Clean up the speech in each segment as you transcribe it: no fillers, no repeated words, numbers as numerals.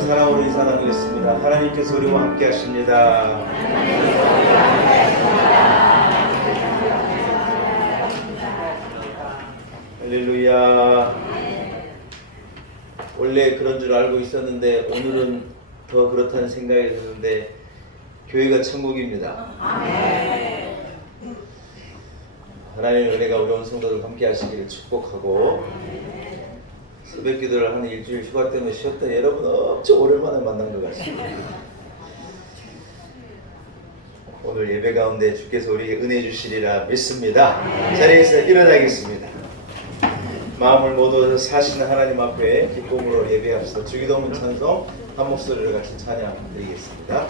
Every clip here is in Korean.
사랑으로 인사 나누겠습니다. 하나님께서 우리와 함께 하십니다. 할렐루야. 원래 그런 줄 알고 있었는데 오늘은 더 그렇다는 생각이 드는데 교회가 천국입니다. 하나님의 은혜가 우리 온 성도들 함께 하시기를 축복하고, 새벽 기도를 한 일주일 휴가 때문에 쉬었다 여러분 엄청 오랜만에 만난 것 같습니다. 오늘 예배 가운데 주께서 우리에게 은혜 주시리라 믿습니다. 자리에서 일어나겠습니다. 마음을 모두 사시는 하나님 앞에 기쁨으로 예배합시다. 주기도문 찬송 한 목소리로 같이 찬양 드리겠습니다.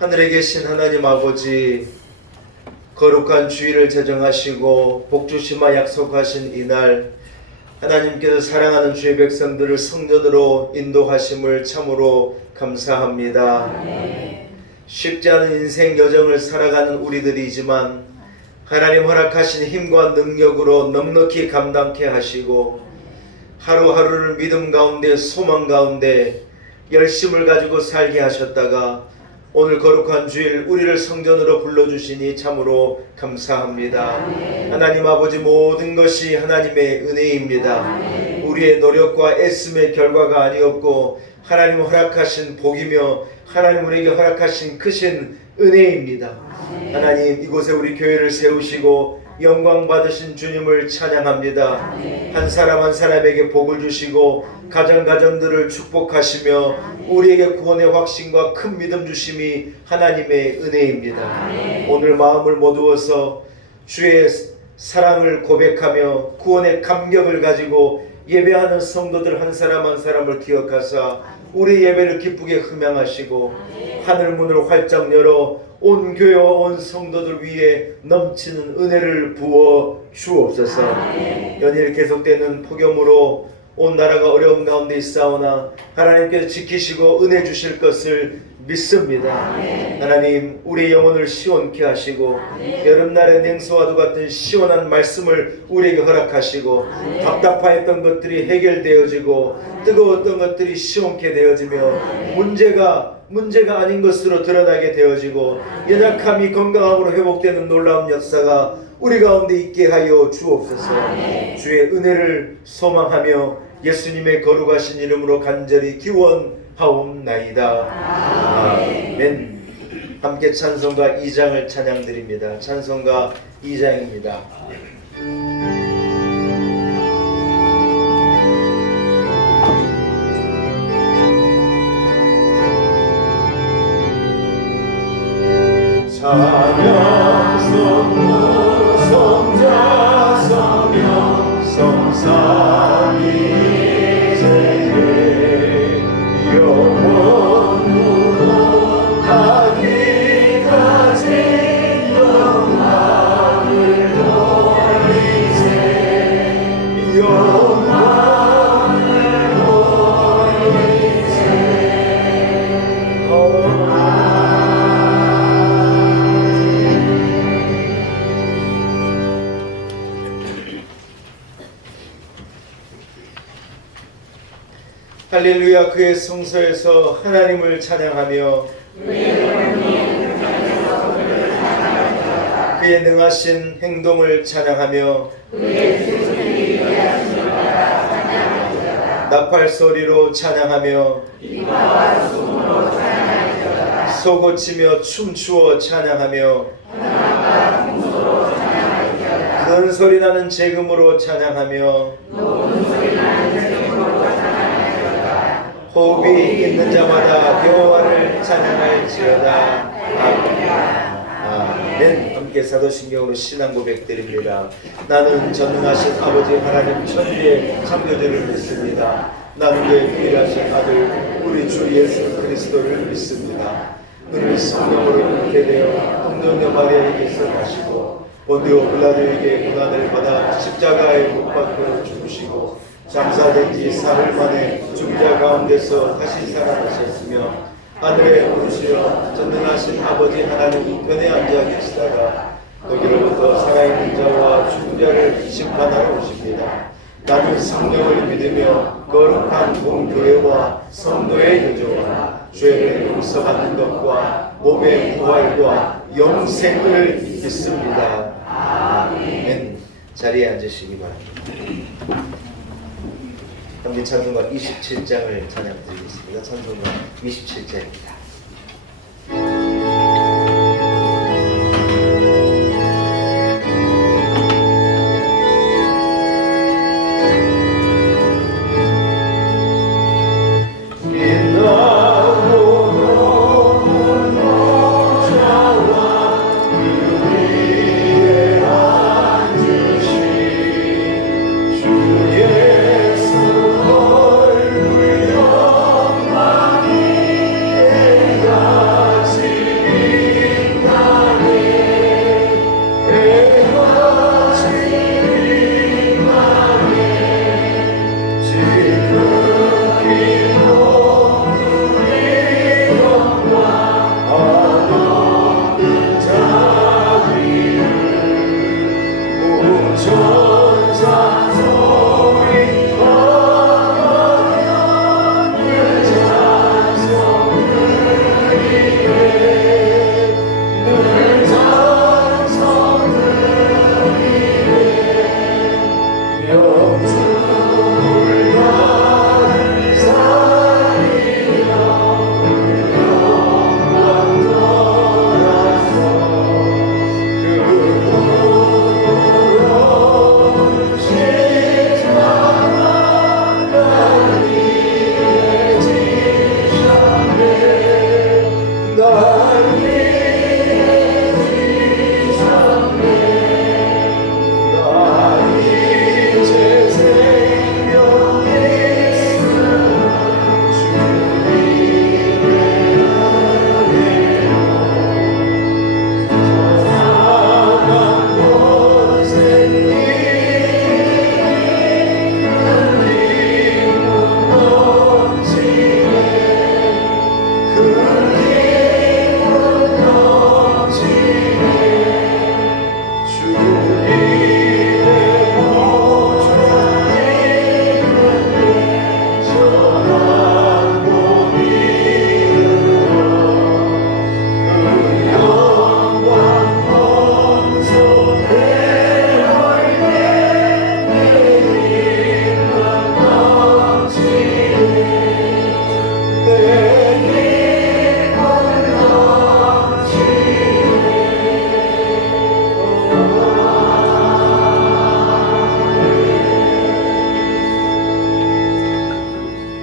하늘에 계신 하나님 아버지, 거룩한 주일을 제정하시고 복주심과 약속하신 이날, 하나님께서 사랑하는 주의 백성들을 성전으로 인도하심을 참으로 감사합니다. 쉽지 않은 인생 여정을 살아가는 우리들이지만 하나님 허락하신 힘과 능력으로 넉넉히 감당케 하시고, 하루하루를 믿음 가운데 소망 가운데 열심을 가지고 살게 하셨다가 오늘 거룩한 주일 우리를 성전으로 불러주시니 참으로 감사합니다. 하나님 아버지, 모든 것이 하나님의 은혜입니다. 우리의 노력과 애씀의 결과가 아니었고 하나님 허락하신 복이며 하나님 우리에게 허락하신 크신 은혜입니다. 하나님, 이곳에 우리 교회를 세우시고 영광 받으신 주님을 찬양합니다. 한 사람 한 사람에게 복을 주시고 가정가정들을 축복하시며 우리에게 구원의 확신과 큰 믿음 주심이 하나님의 은혜입니다. 오늘 마음을 모두어서 주의 사랑을 고백하며 구원의 감격을 가지고 예배하는 성도들 한 사람 한 사람을 기억하사 우리 예배를 기쁘게 흠양하시고 하늘 문을 활짝 열어 온 교회와 온 성도들 위에 넘치는 은혜를 부어 주옵소서. 연일 계속되는 폭염으로 온 나라가 어려움 가운데 있사오나 하나님께서 지키시고 은혜 주실 것을 믿습니다. 하나님, 우리의 영혼을 시원케 하시고 여름날의 냉소와도 같은 시원한 말씀을 우리에게 허락하시고 답답하였던 것들이 해결되어지고 뜨거웠던 것들이 시원케 되어지며 문제가 아닌 것으로 드러나게 되어지고 연약함이 건강함으로 회복되는 놀라운 역사가 우리 가운데 있게 하여 주옵소서. 주의 은혜를 소망하며 예수님의 거룩하신 이름으로 간절히 기원하옵나이다. 아멘. 함께 찬송가 2장을 찬양드립니다. 찬송가 2장입니다. 사명 성부 성자 성령 성삼위제의 영원으로 가기까지 영원하리. 할렐루야. 그의 성소에서 하나님을 찬양하며 그의 능하신 행동을 찬양하며 나팔 소리로 찬양하며 소고치며 춤추어 찬양하며 큰 소리 나는 재금으로 찬양하며 호흡이 있는 자마다 여호와를 찬양할지어다. 아멘. 함께 사도신경으로 신앙 고백드립니다. 나는 전능하신 아버지 하나님 천지의 창조주를 믿습니다. 나는 그의 유일하신 아들 우리 주 예수 그리스도를 믿습니다. 그를 성령으로 이렇게 되어 동정녀 마리아에게서 나시고 본디오 빌라도에게 고난을 받아 십자가에 못 박혀 죽으시고 장사된 지 사흘 만에 죽은 자 가운데서 다시 살아나셨으며 하늘에 오르시어 전능하신 아버지 하나님 우편에 앉아 계시다가 거기로부터 살아있는 자와 죽은 자를 심판하러 오십니다. 나는 성령을 믿으며 거룩한 공교회와 성도의 교제와 죄를 용서받는 것과 몸의 부활과 영생을 믿습니다. 아멘. 자리에 앉으시기 바랍니다. 함께 찬송가 27장을 찬양드리겠습니다. 찬송가 27장입니다.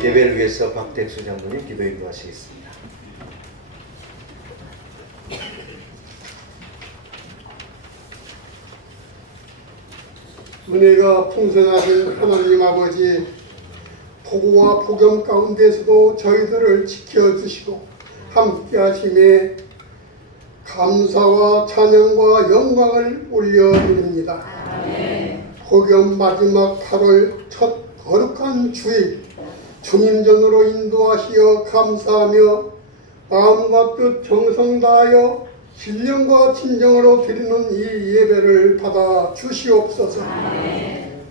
예배를 위해서 박택수 장로님 기도 인도하시겠습니다. 은혜가 풍성하신 하나님 아버지, 폭우와 폭염 가운데서도 저희들을 지켜주시고 함께 하심에 감사와 찬양과 영광을 올려드립니다. 폭염 마지막 8월 첫 거룩한 주일, 주님 전으로 인도하시어 감사하며 마음과 뜻 정성 다하여 신령과 진정으로 드리는 이 예배를 받아 주시옵소서.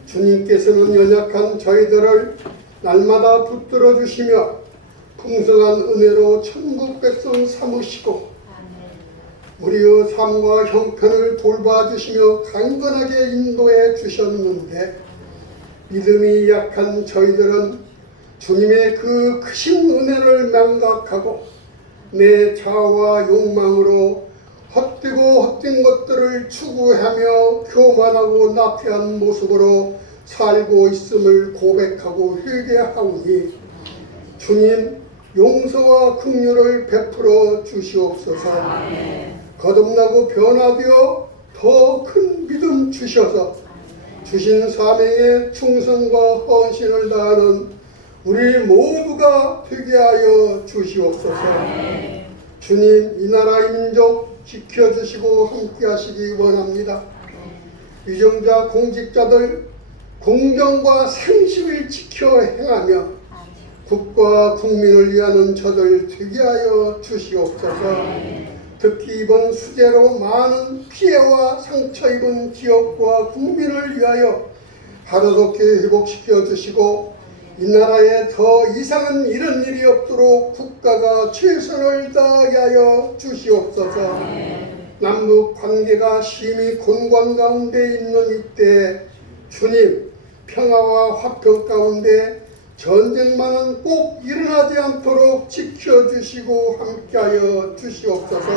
주님께서는 연약한 저희들을 날마다 붙들어 주시며 풍성한 은혜로 천국 백성 삼으시고 우리의 삶과 형편을 돌봐주시며 강건하게 인도해 주셨는데 믿음이 약한 저희들은 주님의 그 크신 은혜를 망각하고 내 자아와 욕망으로 헛되고 헛된 것들을 추구하며 교만하고 나태한 모습으로 살고 있음을 고백하고 회개하오니 주님 용서와 긍휼을 베풀어 주시옵소서. 거듭나고 변화되어 더 큰 믿음 주셔서 주신 사명에 충성과 헌신을 다하는 우리 모두가 되게 하여 주시옵소서. 주님 이 나라 민족 지켜주시고 함께하시기 원합니다. 위정자 공직자들 공정과 상식을 지켜 행하며 국가 국민을 위하는 저들 되게 하여 주시옵소서. 특히 이번 수재로 많은 피해와 상처 입은 지역과 국민을 위하여 하루속히 회복시켜 주시고 이 나라에 더 이상은 이런 일이 없도록 국가가 최선을 다하여 주시옵소서. 남북 관계가 심히 곤관 가운데 있는 이때 주님 평화와 화평 가운데 전쟁만은 꼭 일어나지 않도록 지켜주시고 함께하여 주시옵소서.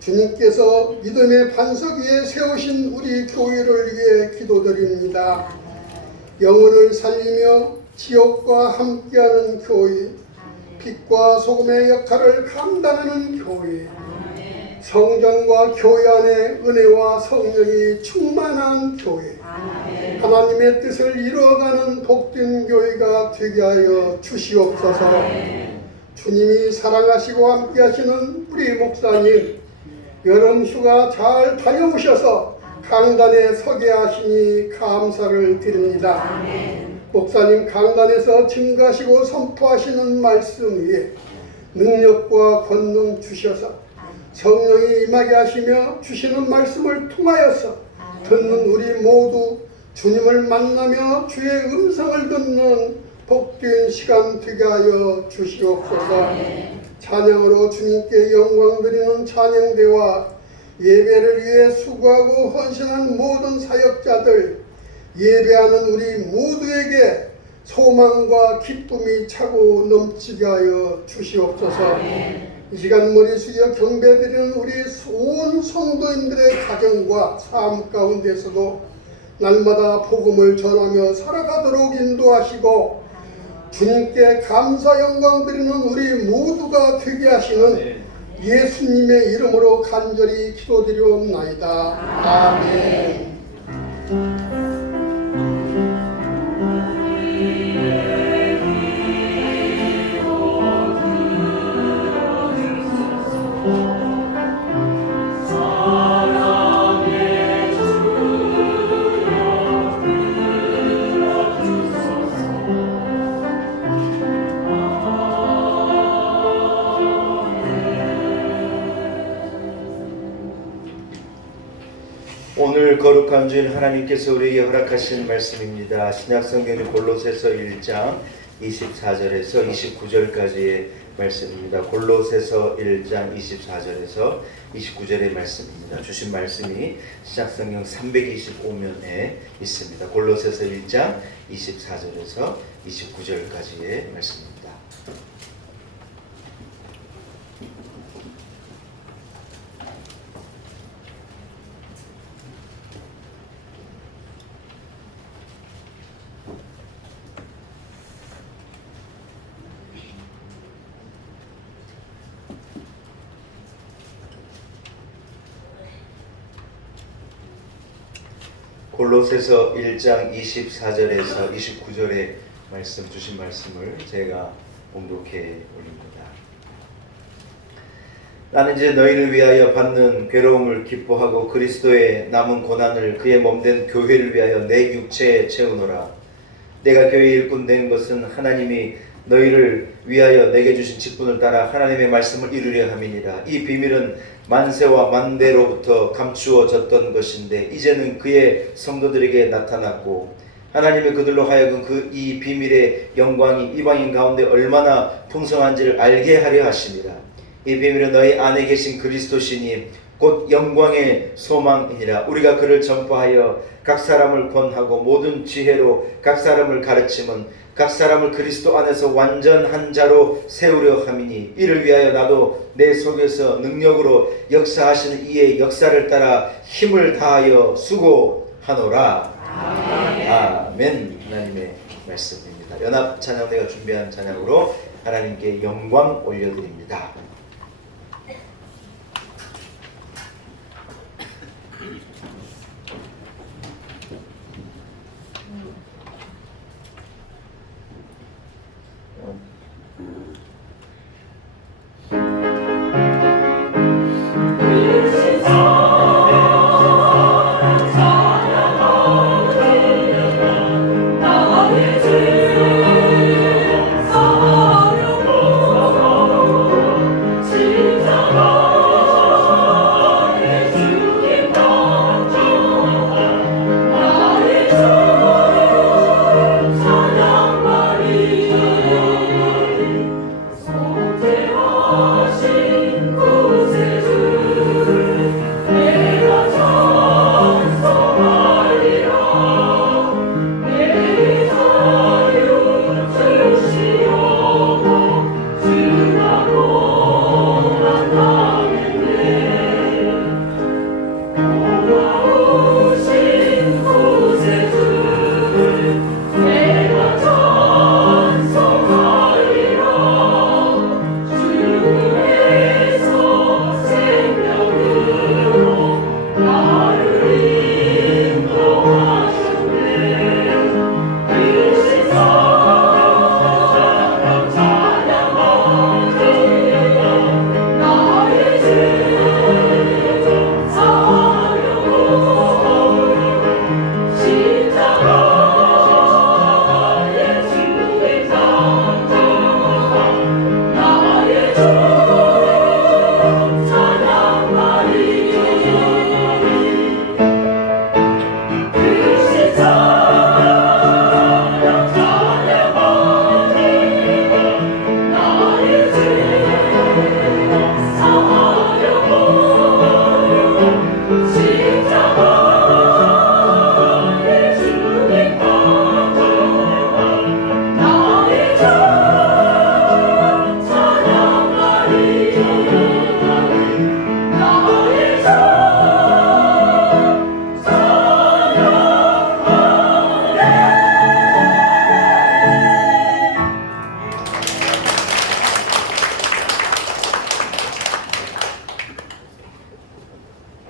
주님께서 믿음의 반석 위에 세우신 우리 교회를 위해 기도드립니다. 영혼을 살리며 지옥과 함께하는 교회, 빛과 소금의 역할을 감당하는 교회, 성전과 교회 안에 은혜와 성령이 충만한 교회, 하나님의 뜻을 이루어가는 복된 교회가 되게 하여 주시옵소서. 주님이 사랑하시고 함께하시는 우리 목사님 여름 휴가 잘 다녀오셔서 강단에 서게 하시니 감사를 드립니다. 목사님 강단에서 증가하시고 선포하시는 말씀 위에 능력과 권능 주셔서 성령이 임하게 하시며 주시는 말씀을 통하여서 듣는 우리 모두 주님을 만나며 주의 음성을 듣는 복된 시간 되게 하여 주시옵소서. 찬양으로 주님께 영광 드리는 찬양대와 예배를 위해 수고하고 헌신한 모든 사역자들, 예배하는 우리 모두에게 소망과 기쁨이 차고 넘치게 하여 주시옵소서. 이 시간 머리 숙여 경배드리는 우리 온 성도님들의 가정과 삶 가운데서도 날마다 복음을 전하며 살아가도록 인도하시고 주님께 감사 영광 드리는 우리 모두가 되게 하시는 예수님의 이름으로 간절히 기도드리옵나이다. 아멘. 오늘 거룩한 주일 하나님께서 우리에게 허락하신 말씀입니다. 신약성경 골로새서 1장 24절에서 29절까지의 말씀입니다. 골로새서 1장 24절에서 29절의 말씀입니다. 주신 말씀이 신약성경 325면에 있습니다. 골로새서 1장 24절에서 29절까지의 말씀입니다. 골로새서 1장 24절에서 29절의 말씀 주신 말씀을 제가 봉독해 올립니다. 나는 이제 너희를 위하여 받는 괴로움을 기뻐하고 그리스도의 남은 고난을 그의 몸된 교회를 위하여 내 육체에 채우노라. 내가 교회 일꾼 된 것은 하나님이 너희를 위하여 내게 주신 직분을 따라 하나님의 말씀을 이루려 함이니라. 이 비밀은 만세와 만대로부터 감추어졌던 것인데 이제는 그의 성도들에게 나타났고 하나님이 그들로 하여금 이 비밀의 영광이 이방인 가운데 얼마나 풍성한지를 알게 하려 하십니다. 이 비밀은 너희 안에 계신 그리스도시니 곧 영광의 소망이니라. 우리가 그를 전파하여 각 사람을 권하고 모든 지혜로 각 사람을 가르침은 각 사람을 그리스도 안에서 완전한 자로 세우려 함이니 이를 위하여 나도 내 속에서 능력으로 역사하시는 이의 역사를 따라 힘을 다하여 수고하노라. 아멘. 하나님의 말씀입니다. 연합 찬양대가 준비한 찬양으로 하나님께 영광 올려드립니다.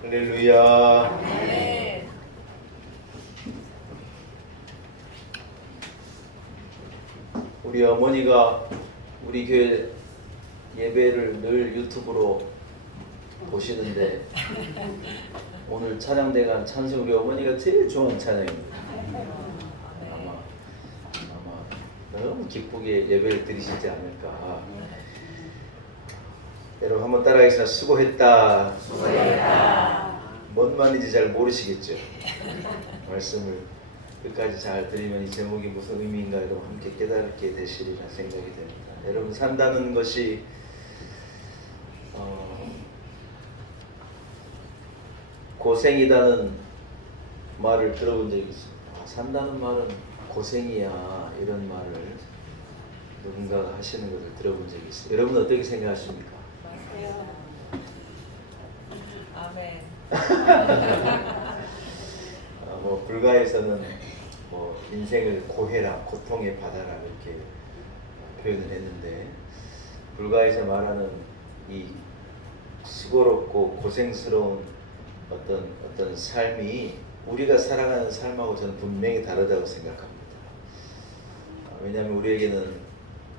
할렐루야. 네. 우리 어머니가 우리 교회 예배를 늘 유튜브로 보시는데 오늘 찬양대가 찬송 우리 어머니가 제일 좋아하는 찬양입니다. 아마 너무 기쁘게 예배를 드리시지 않을까. 여러분 한번 따라하겠습니다. 수고했다. 뭔 말인지 잘 모르시겠죠? 말씀을 끝까지 잘 들으면 이 제목이 무슨 의미인가 여러분 함께 깨닫게 되시리라 생각이 됩니다. 여러분 산다는 것이 고생이라는 말을 들어본 적이 있습니다. 산다는 말은 고생이야 이런 말을 누군가가 하시는 것을 들어본 적이 있어요. 여러분 어떻게 생각하십니까? 아멘. 뭐 불가에서는 뭐 인생을 고해라, 고통의 바다라 이렇게 표현을 했는데 불가에서 말하는 이 수고롭고 고생스러운 어떤 삶이 우리가 살아가는 삶하고 저는 분명히 다르다고 생각합니다. 왜냐하면 우리에게는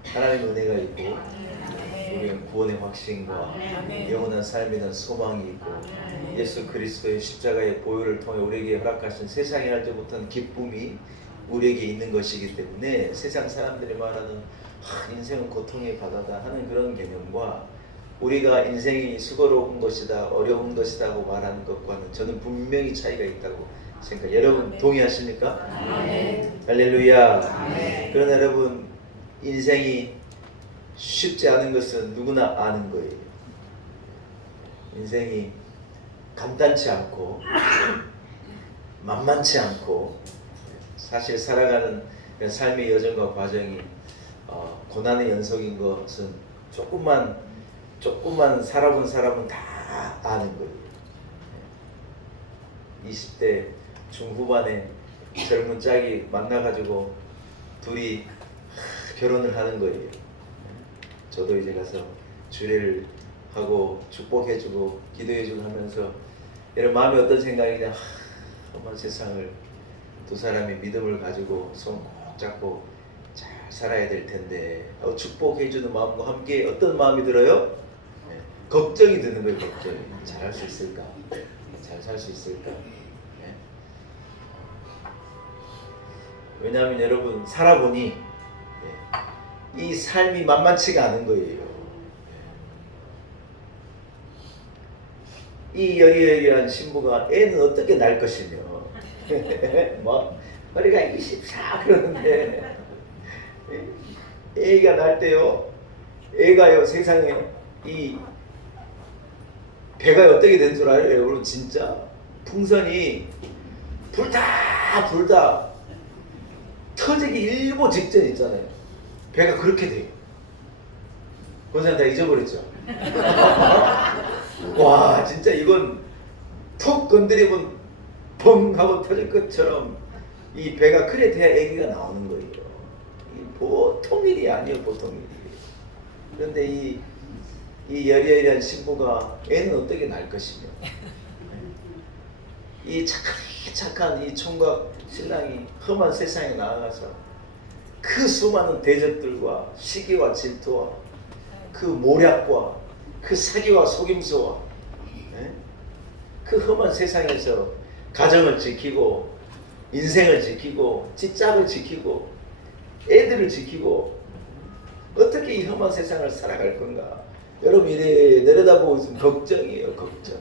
하나님의 은혜가 있고 우리는 구원의 확신과 영원한 삶에 대한 소망이 있고 예수 그리스도의 십자가의 보혈을 통해 우리에게 허락하신 세상에 알지 못한 기쁨이 우리에게 있는 것이기 때문에 세상 사람들이 말하는 인생은 고통의 바다다 하는 그런 개념과 우리가 인생이 수고로운 것이다 어려운 것이라고 말하는 것과는 저는 분명히 차이가 있다고 생각. 여러분 아멘. 동의하십니까? 아멘. 할렐루야. 아멘. 그러나 여러분 인생이 쉽지 않은 것은 누구나 아는 거예요. 인생이 간단치 않고 만만치 않고 사실 살아가는 삶의 여정과 과정이 고난의 연속인 것은 조금만 살아본 사람은 다 아는 거예요. 20대 중후반에 젊은 짝이 만나가지고 둘이 결혼을 하는 거예요. 저도 이제 가서 주례를 하고 축복해주고 기도해주고 하면서 여러분 마음에 어떤 생각이냐, 험한 세상을 두 사람이 믿음을 가지고 손 꼭 잡고 잘 살아야 될 텐데 축복해주는 마음과 함께 어떤 마음이 들어요? 네, 걱정이 드는 거예요. 걱정이. 잘할 수 있을까? 잘 살 수 있을까? 네. 왜냐하면 여러분 살아보니 이 삶이 만만치가 않은 거예요. 이 여리여리한 신부가 애는 어떻게 낳을 것이며 뭐 허리가 24 그러는데 애가 날 때요, 애가요 세상에 이 배가 어떻게 된 줄 알아요? 여러분 진짜 풍선이 불다 터지기 일보 직전 있잖아요. 배가 그렇게 돼요. 그건 다 잊어버렸죠. 와 진짜 이건 톡 건드리면 펑 하고 터질 것처럼 이 배가 그래 돼야 아기가 나오는 거예요. 이 보통 일이 아니에요. 보통 일이. 그런데 이 여리여리한 신부가 애는 어떻게 낳을 것이며 이 착한 이 총각 신랑이 험한 세상에 나아가서 그 수많은 대적들과 시기와 질투와 그 모략과 그 사기와 속임수와 그 험한 세상에서 가정을 지키고 인생을 지키고 직장을 지키고 애들을 지키고 어떻게 이 험한 세상을 살아갈 건가. 여러분 이래 내려다보고 있으면 걱정이에요. 걱정.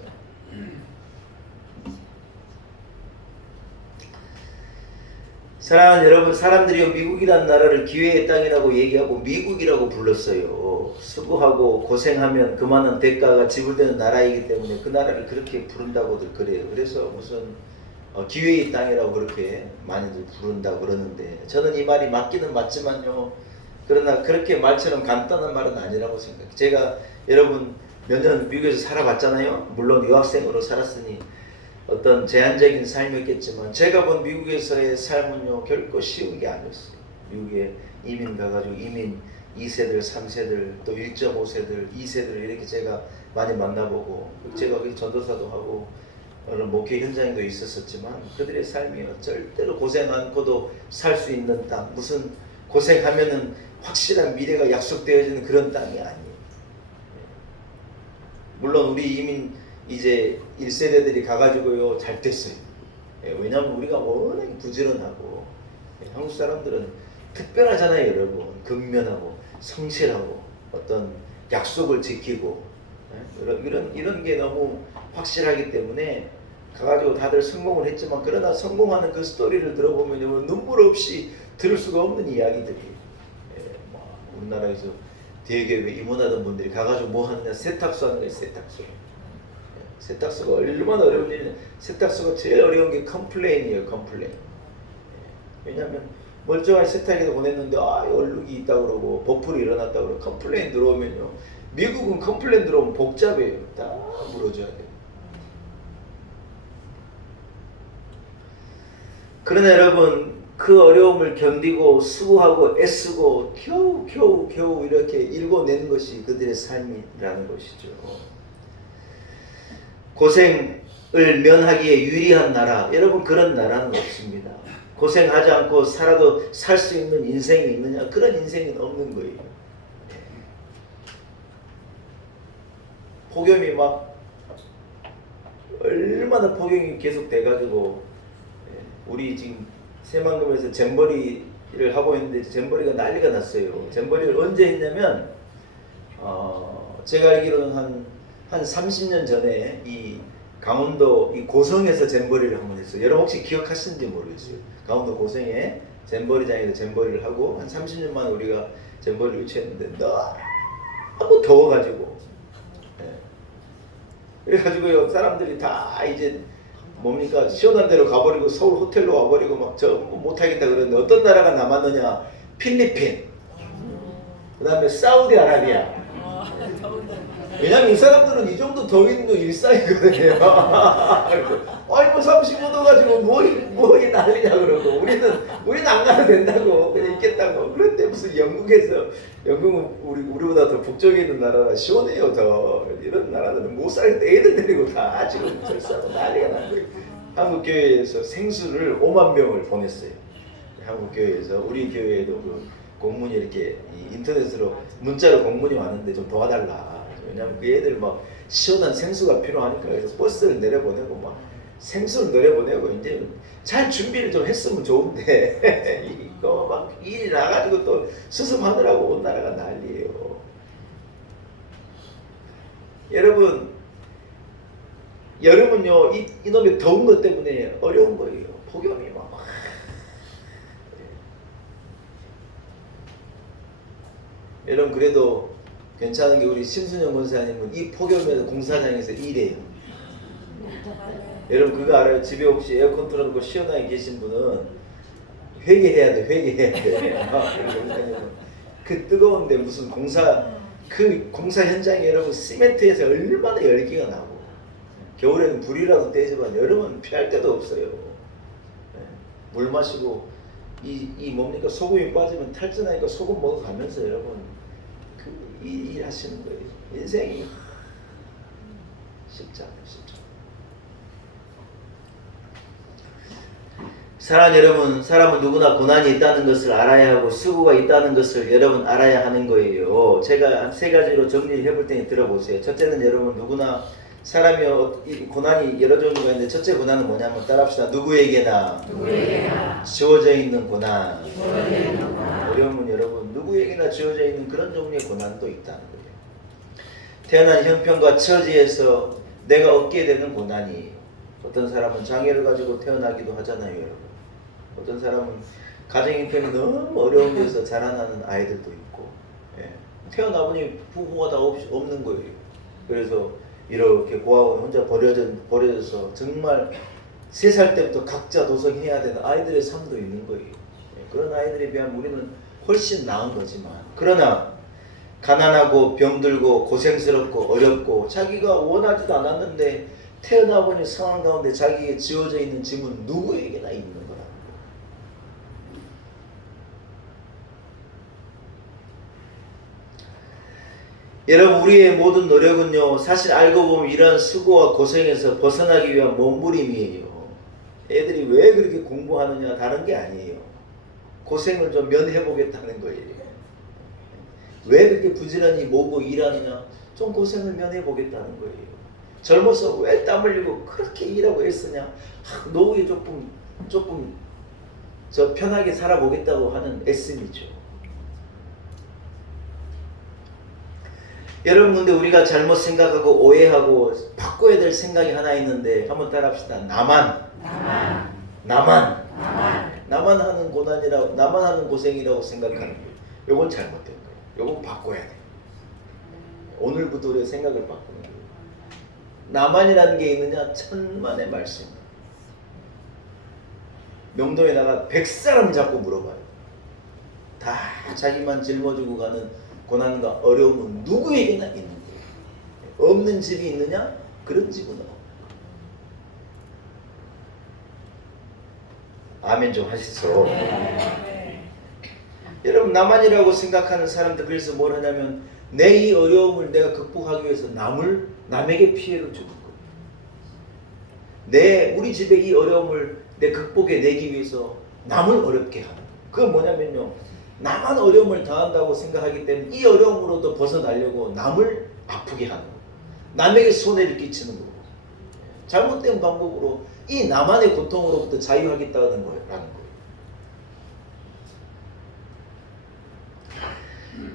사랑하는 여러분, 사람들이 미국이라는 나라를 기회의 땅이라고 얘기하고 미국이라고 불렀어요. 수고하고 고생하면 그만한 대가가 지불되는 나라이기 때문에 그 나라를 그렇게 부른다고들 그래요. 그래서 무슨 기회의 땅이라고 그렇게 많이들 부른다고 그러는데 저는 이 말이 맞기는 맞지만요. 그러나 그렇게 말처럼 간단한 말은 아니라고 생각해요. 제가 여러분 몇 년 미국에서 살아봤잖아요. 물론 유학생으로 살았으니 어떤 제한적인 삶이었겠지만 제가 본 미국에서의 삶은요 결코 쉬운 게 아니었어요. 미국에 이민 가가지고 이민 2세들, 3세들, 또 1.5세들, 2세들 이렇게 제가 많이 만나보고 제가 거기 전도사도 하고 목회 현장에도 있었었지만 그들의 삶이 절대로 고생 않고도 살 수 있는 땅, 무슨 고생하면은 확실한 미래가 약속되어지는 그런 땅이 아니에요. 물론 우리 이민 이제 1세대들이 가가지고요 잘 됐어요. 왜냐하면 우리가 워낙 부지런하고 한국 사람들은 특별하잖아요. 여러분 근면하고 성실하고 어떤 약속을 지키고 이런 게 너무 확실하기 때문에 가가지고 다들 성공을 했지만 그러나 성공하는 그 스토리를 들어보면 눈물 없이 들을 수가 없는 이야기들이 우리나라에서 대기업에 임원하던 분들이 가가지고 뭐 하느냐 세탁소 하는 거예요. 세탁소가 얼마나 어려운지 세탁소가 제일 어려운 게 컴플레인이에요. 컴플레인. 왜냐하면 멀쩡한 세탁기도 보냈는데 얼룩이 있다고 그러고 버풀이 일어났다고 그러고 컴플레인 들어오면요 미국은 컴플레인 들어오면 복잡해요. 다 물어줘야 돼요. 그러나 여러분 그 어려움을 견디고 수고하고 애쓰고 겨우 이렇게 일궈내는 것이 그들의 삶이라는 것이죠. 고생을 면하기에 유리한 나라, 여러분 그런 나라는 없습니다. 고생하지 않고 살아도 살 수 있는 인생이 있느냐? 그런 인생은 없는 거예요. 폭염이 막 얼마나 폭염이 계속 돼가지고 우리 지금 새만금에서 잼버리를 하고 있는데 잼버리가 난리가 났어요. 잼버리를 언제 했냐면 제가 알기로는 한 30년 전에 이 강원도 이 고성에서 잼버리를 한번 했어요. 여러분 혹시 기억하시는지 모르겠어요. 강원도 고성에 잼버리장에서 잼버리를 하고 한 30년 만에 우리가 잼버리를 유치했는데 너무 더워가지고 그래가지고요 사람들이 다 이제 뭡니까 시원한 데로 가버리고 서울 호텔로 가버리고 막 전부 못하겠다 그러는데 어떤 나라가 남았느냐 필리핀 그 다음에 사우디아라비아 왜냐면 이 사람들은 이 정도 더위도 일상이거든요. 아이고 35도 가지고 뭐이 난리냐 그러고 우리는 안 가도 된다고 그냥 있겠다고. 그런데 무슨 영국은 우리보다 더 북쪽에 있는 나라라 시원해요 더. 이런 나라들은 못 살겠다. 애들 데리고 다 지금 절사하고 난리가 나고. 한국 교회에서 생수를 5만 병을 보냈어요. 한국 교회에서 우리 교회에도 그 공문이 이렇게 인터넷으로 문자로 공문이 왔는데 좀 도와달라. 왜냐면 그 애들 막 시원한 생수가 필요하니까 그래서 버스를 내려보내고 막 생수를 내려보내고 이제 잘 준비를 좀 했으면 좋은데 이거 막 일이 나가지고 또 수습하느라고 온 나라가 난리예요. 여러분 여름은요 이놈의 더운 것 때문에 어려운 거예요. 폭염이 막 여러분 그래도 괜찮은 게 우리 심순영 권사님은 이 폭염에서 공사장에서 일해요. 여러분 그거 알아요? 집에 혹시 에어컨 틀어놓고 시원하게 계신 분은 회개해야 돼. 그 뜨거운데 무슨 그 공사 현장에 여러분 시멘트에서 얼마나 열기가 나고 겨울에는 불이라도 떼지만 여름은 피할 데도 없어요. 물 마시고 이 뭡니까 소금이 빠지면 탈진하니까 소금 먹어가면서 여러분 일 하시는 거예요. 인생이 쉽지 않아요. 사랑하는 여러분, 사람은 누구나 고난이 있다는 것을 알아야 하고 수고가 있다는 것을 여러분 알아야 하는 거예요. 제가 한 3가지로 정리해 볼 테니 들어보세요. 첫째는 여러분 누구나 사람이 고난이 여러 종류가 있는데 첫째 고난은 뭐냐면 따라합시다. 누구에게나 주어져 있는 고난. 어려움은 여러분 누구에게나 주어져 있는 그런 종류의 고난도 있다는 거예요. 태어난 형편과 처지에서 내가 얻게 되는 고난이 어떤 사람은 장애를 가지고 태어나기도 하잖아요. 여러분. 어떤 사람은 가정 형편이 너무 어려운 데서 자라나는 아이들도 있고 태어나보니 부모가 다 없는 거예요. 그래서 이렇게 고아원 혼자 버려져서 정말 3살 때부터 각자 도성해야 되는 아이들의 삶도 있는 거예요. 그런 아이들에 비하면 우리는 훨씬 나은 거지만 그러나 가난하고 병들고 고생스럽고 어렵고 자기가 원하지도 않았는데 태어나보니 상황 가운데 자기에게 지어져 있는 짐은 누구에게나 있는 거라는 거예요. 여러분 우리의 모든 노력은요 사실 알고 보면 이러한 수고와 고생에서 벗어나기 위한 몸부림이에요. 애들이 왜 그렇게 공부하느냐 다른 게 아니에요. 고생을 좀 면해보겠다는 거예요. 왜 그렇게 부지런히 모고 일하느냐 좀 고생을 면해보겠다는 거예요. 젊어서 왜 땀 흘리고 그렇게 일하고 애쓰냐 노후에 조금 저 편하게 살아보겠다고 하는 애씀이죠. 여러분 근데 우리가 잘못 생각하고 오해하고 바꿔야 될 생각이 하나 있는데 한번 따라합시다. 나만 하는 고난이라고 나만 하는 고생이라고 생각하는 거예요. 요건 잘못된 거예요. 요건 바꿔야 돼요. 오늘부터 우리의 생각을 바꾸는 거예요. 나만이라는 게 있느냐? 천만의 말씀. 명동에 나가 100사람 잡고 물어봐요. 다 자기만 짊어지고 가는 고난과 어려움은 누구에게나 있는 거예요. 없는 집이 있느냐? 그런 집은 없어요. 아멘 좀 하시소. 여러분 나만이라고 생각하는 사람들 그래서 뭘 하냐면 내 이 어려움을 내가 극복하기 위해서 남에게 피해를 주는 거예요. 우리 집의 이 어려움을 내 극복해 내기 위해서 남을 어렵게 하는 거예요. 그건 뭐냐면요. 나만 어려움을 당한다고 생각하기 때문에 이 어려움으로도 벗어나려고 남을 아프게 하는 거예요. 남에게 손해를 끼치는 거고 잘못된 방법으로 이 나만의 고통으로부터 자유하겠다는 거예요.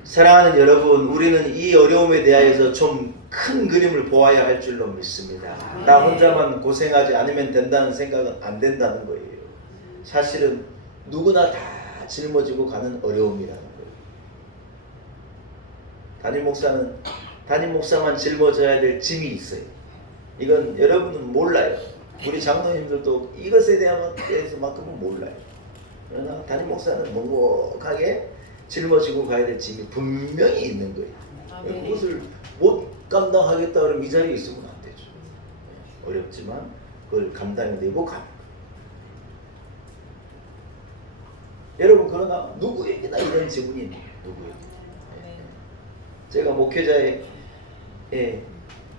사랑하는 여러분, 우리는 이 어려움에 대하여서 좀 큰 그림을 보아야 할 줄로 믿습니다. 나 혼자만 고생하지 않으면 된다는 생각은 안 된다는 거예요. 사실은 누구나 다 짊어지고 가는 어려움이라는 거예요. 담임 목사만 짊어져야 될 짐이 있어요. 이건 여러분은 몰라요. 우리 장로님들도 이것에 대해서만큼은 몰라요. 그러나 담임 목사는 묵묵하게 짊어지고 가야 될 짐이 분명히 있는 거예요. 그것을 못 감당하겠다 그러면 이 자리에 있으면 안 되죠. 어렵지만 그걸 감당해내고 가는 거예요. 여러분, 그러나 누구에게나 이런 지문이 있는 거예요. 누구에게. 제가 목회자의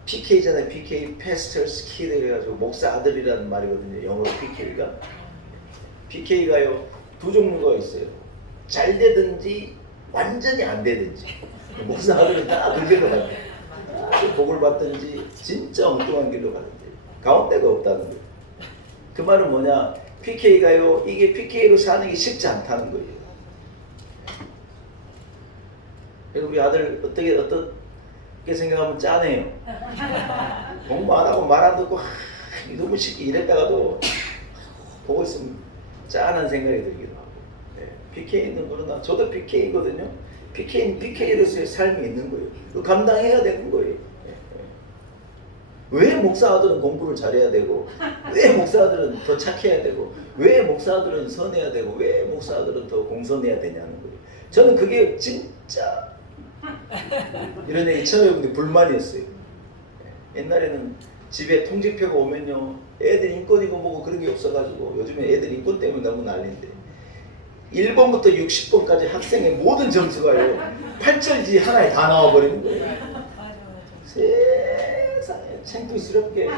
PK잖아요. PK, Pastor's Kid 해가지고 목사 아들이라는 말이거든요. 영어로 PK가. PK가요, 두 종류가 있어요. 잘 되든지 완전히 안 되든지. 목사 아들은 다 그 길로 가요. 복을 받든지 진짜 엉뚱한 길로 가는데 가운데가 없다는 거예요. 그 말은 뭐냐? PK가요, 이게 PK로 사는 게 쉽지 않다는 거예요. 그리고 우리 아들 어떻게 생각하면 짠해요. 공부 안 하고 말 안 듣고 너무 쉽게 이랬다가도 보고 있으면 짠한 생각이 들기도 하고. PK는 그러나 저도 PK거든요. PK는 PK로서의 삶이 있는 거예요. 그 감당해야 되는 거예요. 왜 목사 아들은 공부를 잘해야 되고, 왜 목사 아들은 더 착해야 되고, 왜 목사 아들은 선해야 되고, 왜 목사 아들은 더 공손해야 되냐는 거예요. 저는 그게 진짜 이런 얘기 처음 해보는데 불만이었어요. 옛날에는 집에 통지표가 오면요, 애들 인권이고 뭐고 그런 게 없어가지고, 요즘에 애들 인권 때문에 너무 난리인데 1번부터 60번까지 학생의 모든 점수가요 8절지 하나에 다 나와버리는 거예요. 세상에 창피스럽게. 우리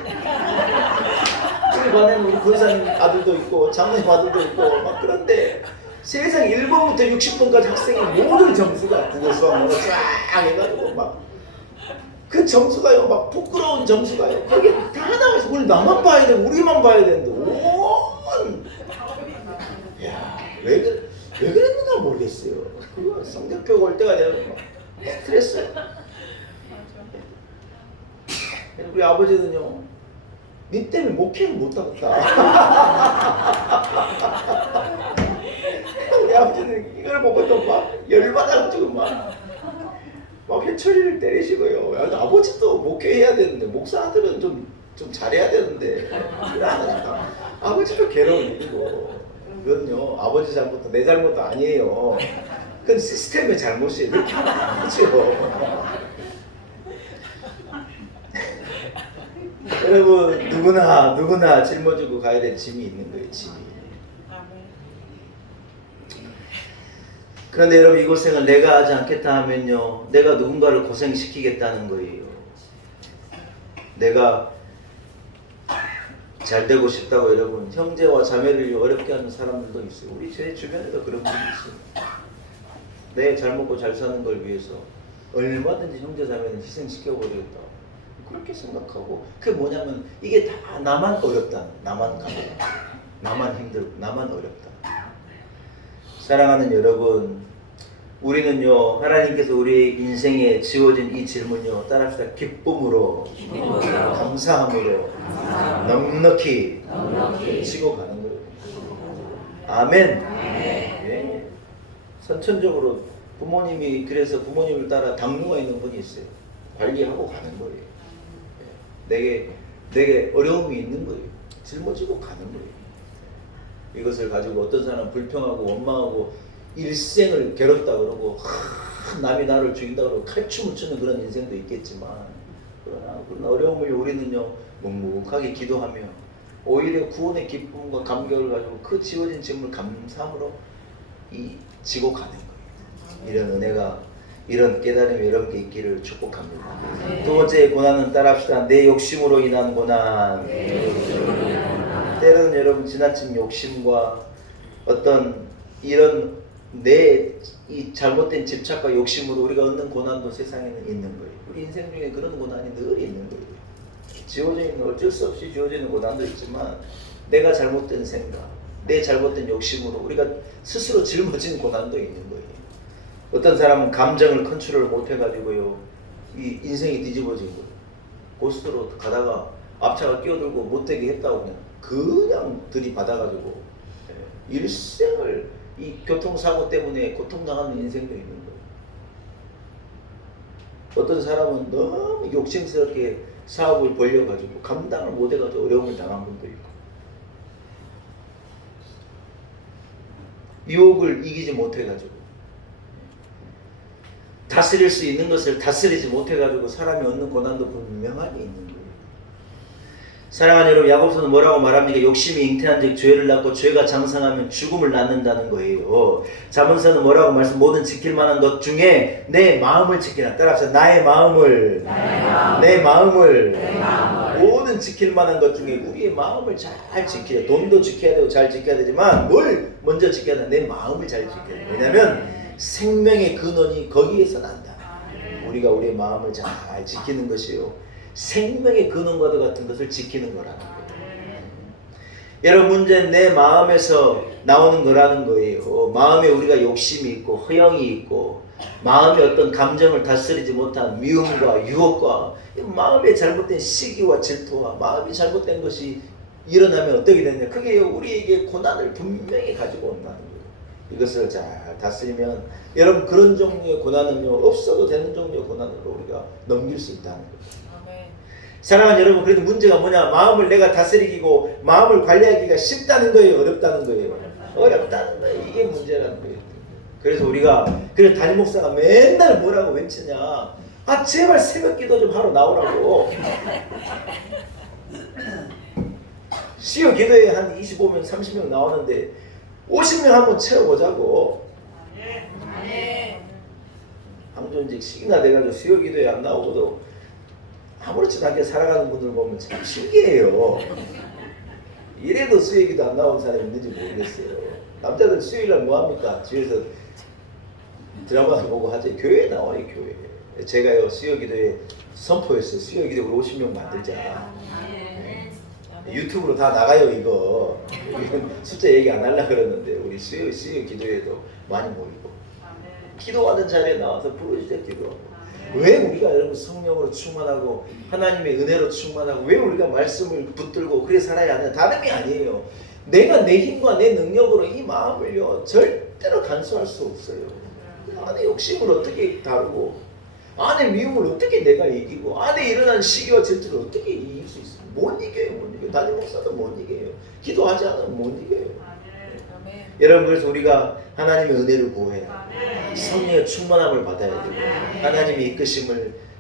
반에는 우리 권사님 아들도 있고 장로님 아들도 있고 막 그런데 세상 1번부터 60번까지 학생의 모든 점수가 국어 수학 문어 쫙 해가지고 막 그 점수가요 막 부끄러운 점수가요 그게 다 나와서 그걸 나만 봐야 되고 우리만 봐야 되는데 왜 그랬는가 모르겠어요. 그거 성적표 올 때가 되면 막 스트레스. 우리 아버지는요, 니 때문에 목회를 못 하겠다. 우리 아버지는 이걸 보고 또 막 열받아가지고 막 회초리를 때리시고요. 아버지도 목회해야 되는데 목사 아들은 좀 잘해야 되는데 그러니까 아버지도 괴로운 일이고. 그건요 아버지 잘못도 내 잘못도 아니에요. 그건 시스템의 잘못이에요. 그렇게 하면 안 되죠. 여러분 누구나 짊어지고 가야 될 짐이 있는 거예요. 짐이. 그런데 여러분 이 고생을 내가 하지 않겠다 하면요 내가 누군가를 고생시키겠다는 거예요. 내가 잘 되고 싶다고 여러분 형제와 자매를 어렵게 하는 사람들도 있어요. 우리 제 주변에도 그런 분이 있어요. 내 잘 먹고 잘 사는 걸 위해서 얼마든지 형제 자매는 희생시켜버리겠다 그렇게 생각하고 그게 뭐냐면 이게 다 나만 어렵다. 나만 가볍다. 나만 힘들고 나만 어렵다. 사랑하는 여러분 우리는요 하나님께서 우리 인생에 지워진 이 질문요 따라합시다. 기쁨으로 감사함으로 넉넉히 치고 가는 거예요. 아멘. 예. 선천적으로 부모님이 그래서 부모님을 따라 당뇨가 있는 분이 있어요. 관리하고 가는 거예요. 내게 어려움이 있는 거예요. 짊어지고 가는 거예요. 이것을 가지고 어떤 사람은 불평하고 원망하고 일생을 괴롭다 그러고 남이 나를 죽인다 그러고 칼춤을 추는 그런 인생도 있겠지만 그러나 어려움을 우리는요 묵묵하게 기도하며 오히려 구원의 기쁨과 감격을 가지고 그 지워진 짐을 감사함으로 지고 가는 거예요. 이런 은혜가 이런 깨달음이 여러분께 있기를 축복합니다. 두 번째 고난은 따라합시다. 내 욕심으로 인한 고난. 때로는 여러분 지나친 욕심과 어떤 이런 내 이 잘못된 집착과 욕심으로 우리가 얻는 고난도 세상에는 있는 거예요. 우리 인생 중에 그런 고난이 늘 있는 거예요. 지워져 있는 어쩔 수 없이 지워져 있는 고난도 있지만 내가 잘못된 생각, 내 잘못된 욕심으로 우리가 스스로 짊어진 고난도 있는 거예요. 어떤 사람은 감정을 컨트롤 못 해가지고요, 이 인생이 뒤집어진 거예요. 고속도로 가다가 앞차가 끼어들고 못되게 했다고 그냥 들이받아가지고 일생을 이 교통사고 때문에 고통당하는 인생도 있는 거예요. 어떤 사람은 너무 욕심스럽게 사업을 벌려가지고 감당을 못해가지고 어려움을 당한 분도 있고, 유혹을 이기지 못해가지고 다스릴 수 있는 것을 다스리지 못해가지고 사람이 얻는 고난도 분명하게 있는 거예요. 사랑하는 여러분, 야고보서는 뭐라고 말합니까? 욕심이 잉태한즉 죄를 낳고 죄가 장성하면 죽음을 낳는다는 거예요. 잠언서는 뭐라고 말씀? 모든 지킬 만한 것 중에 내 마음을 지키라. 따라서 나의 마음을, 내 마음을, 모든 지킬 만한 것 중에 우리의 마음을 잘 지켜야, 돈도 지켜야 되고 잘 지켜야 되지만 뭘 먼저 지켜야 돼? 내 마음을 잘 지켜야 돼. 왜냐하면 생명의 근원이 거기에서 난다. 우리가 우리의 마음을 잘 지키는 것이요, 생명의 근원과도 같은 것을 지키는 거라는 거예요. 여러분, 문제는 내 마음에서 나오는 거라는 거예요. 마음에 우리가 욕심이 있고 허영이 있고 마음의 어떤 감정을 다스리지 못한 미움과 유혹과 마음의 잘못된 시기와 질투와 마음이 잘못된 것이 일어나면 어떻게 되냐? 그게 우리에게 고난을 분명히 가지고 온다는 거예요. 이것을 잘 다스리면 여러분, 그런 종류의 고난은요, 없어도 되는 종류의 고난으로 우리가 넘길 수 있다는 거예요. 사랑하는 여러분, 그래도 문제가 뭐냐? 마음을 내가 다스리고 마음을 관리하기가 쉽다는 거예요, 어렵다는 거예요? 어렵다는 거예요. 이게 문제라는 거예요. 그래서 우리가, 그래서 담임 목사가 맨날 뭐라고 외치냐? 아, 제발 새벽 기도 좀 하러 나오라고. 수요 기도에 한 25명, 30명 나오는데 50명 한번 채워보자고. 항존직 시기나 돼가지고 수요 기도에 안 나오고도 아무렇지도 않게 살아가는 분들 보면 참 신기해요. 이래도 수요기도 안 나오는 사람이 있는지 모르겠어요. 남자들 수요일날 뭐합니까? 집에서 드라마 보고 하지. 교회에 나와요, 교회에. 제가요, 수요기도에 선포했어요. 수요기도 우리 50명 만들자. 유튜브로 다 나가요, 이거. 숫자 얘기 안 하려고 그랬는데 우리 수요 기도에도 많이 모이고 기도하는 자리에 나와서 부르짖어 기도하고. 왜 우리가 여러분 성령으로 충만하고 하나님의 은혜로 충만하고 왜 우리가 말씀을 붙들고 그래 살아야 하냐? 다름이 아니에요. 내가 내 힘과 내 능력으로 이 마음을요 절대로 간수할 수 없어요. 안에 욕심을 어떻게 다루고 안에 미움을 어떻게 내가 이기고 안에 일어난 시기와 질투를 어떻게 이길 수 있어요? 못 이겨요. 못 이겨요. 담임 목사도 못 이겨요. 기도하지 않으면 못 이겨요. 여러분, 그래서 우리가 하나님의 은혜를 구해야 성령의 충만함을 받아야 되고 하나님의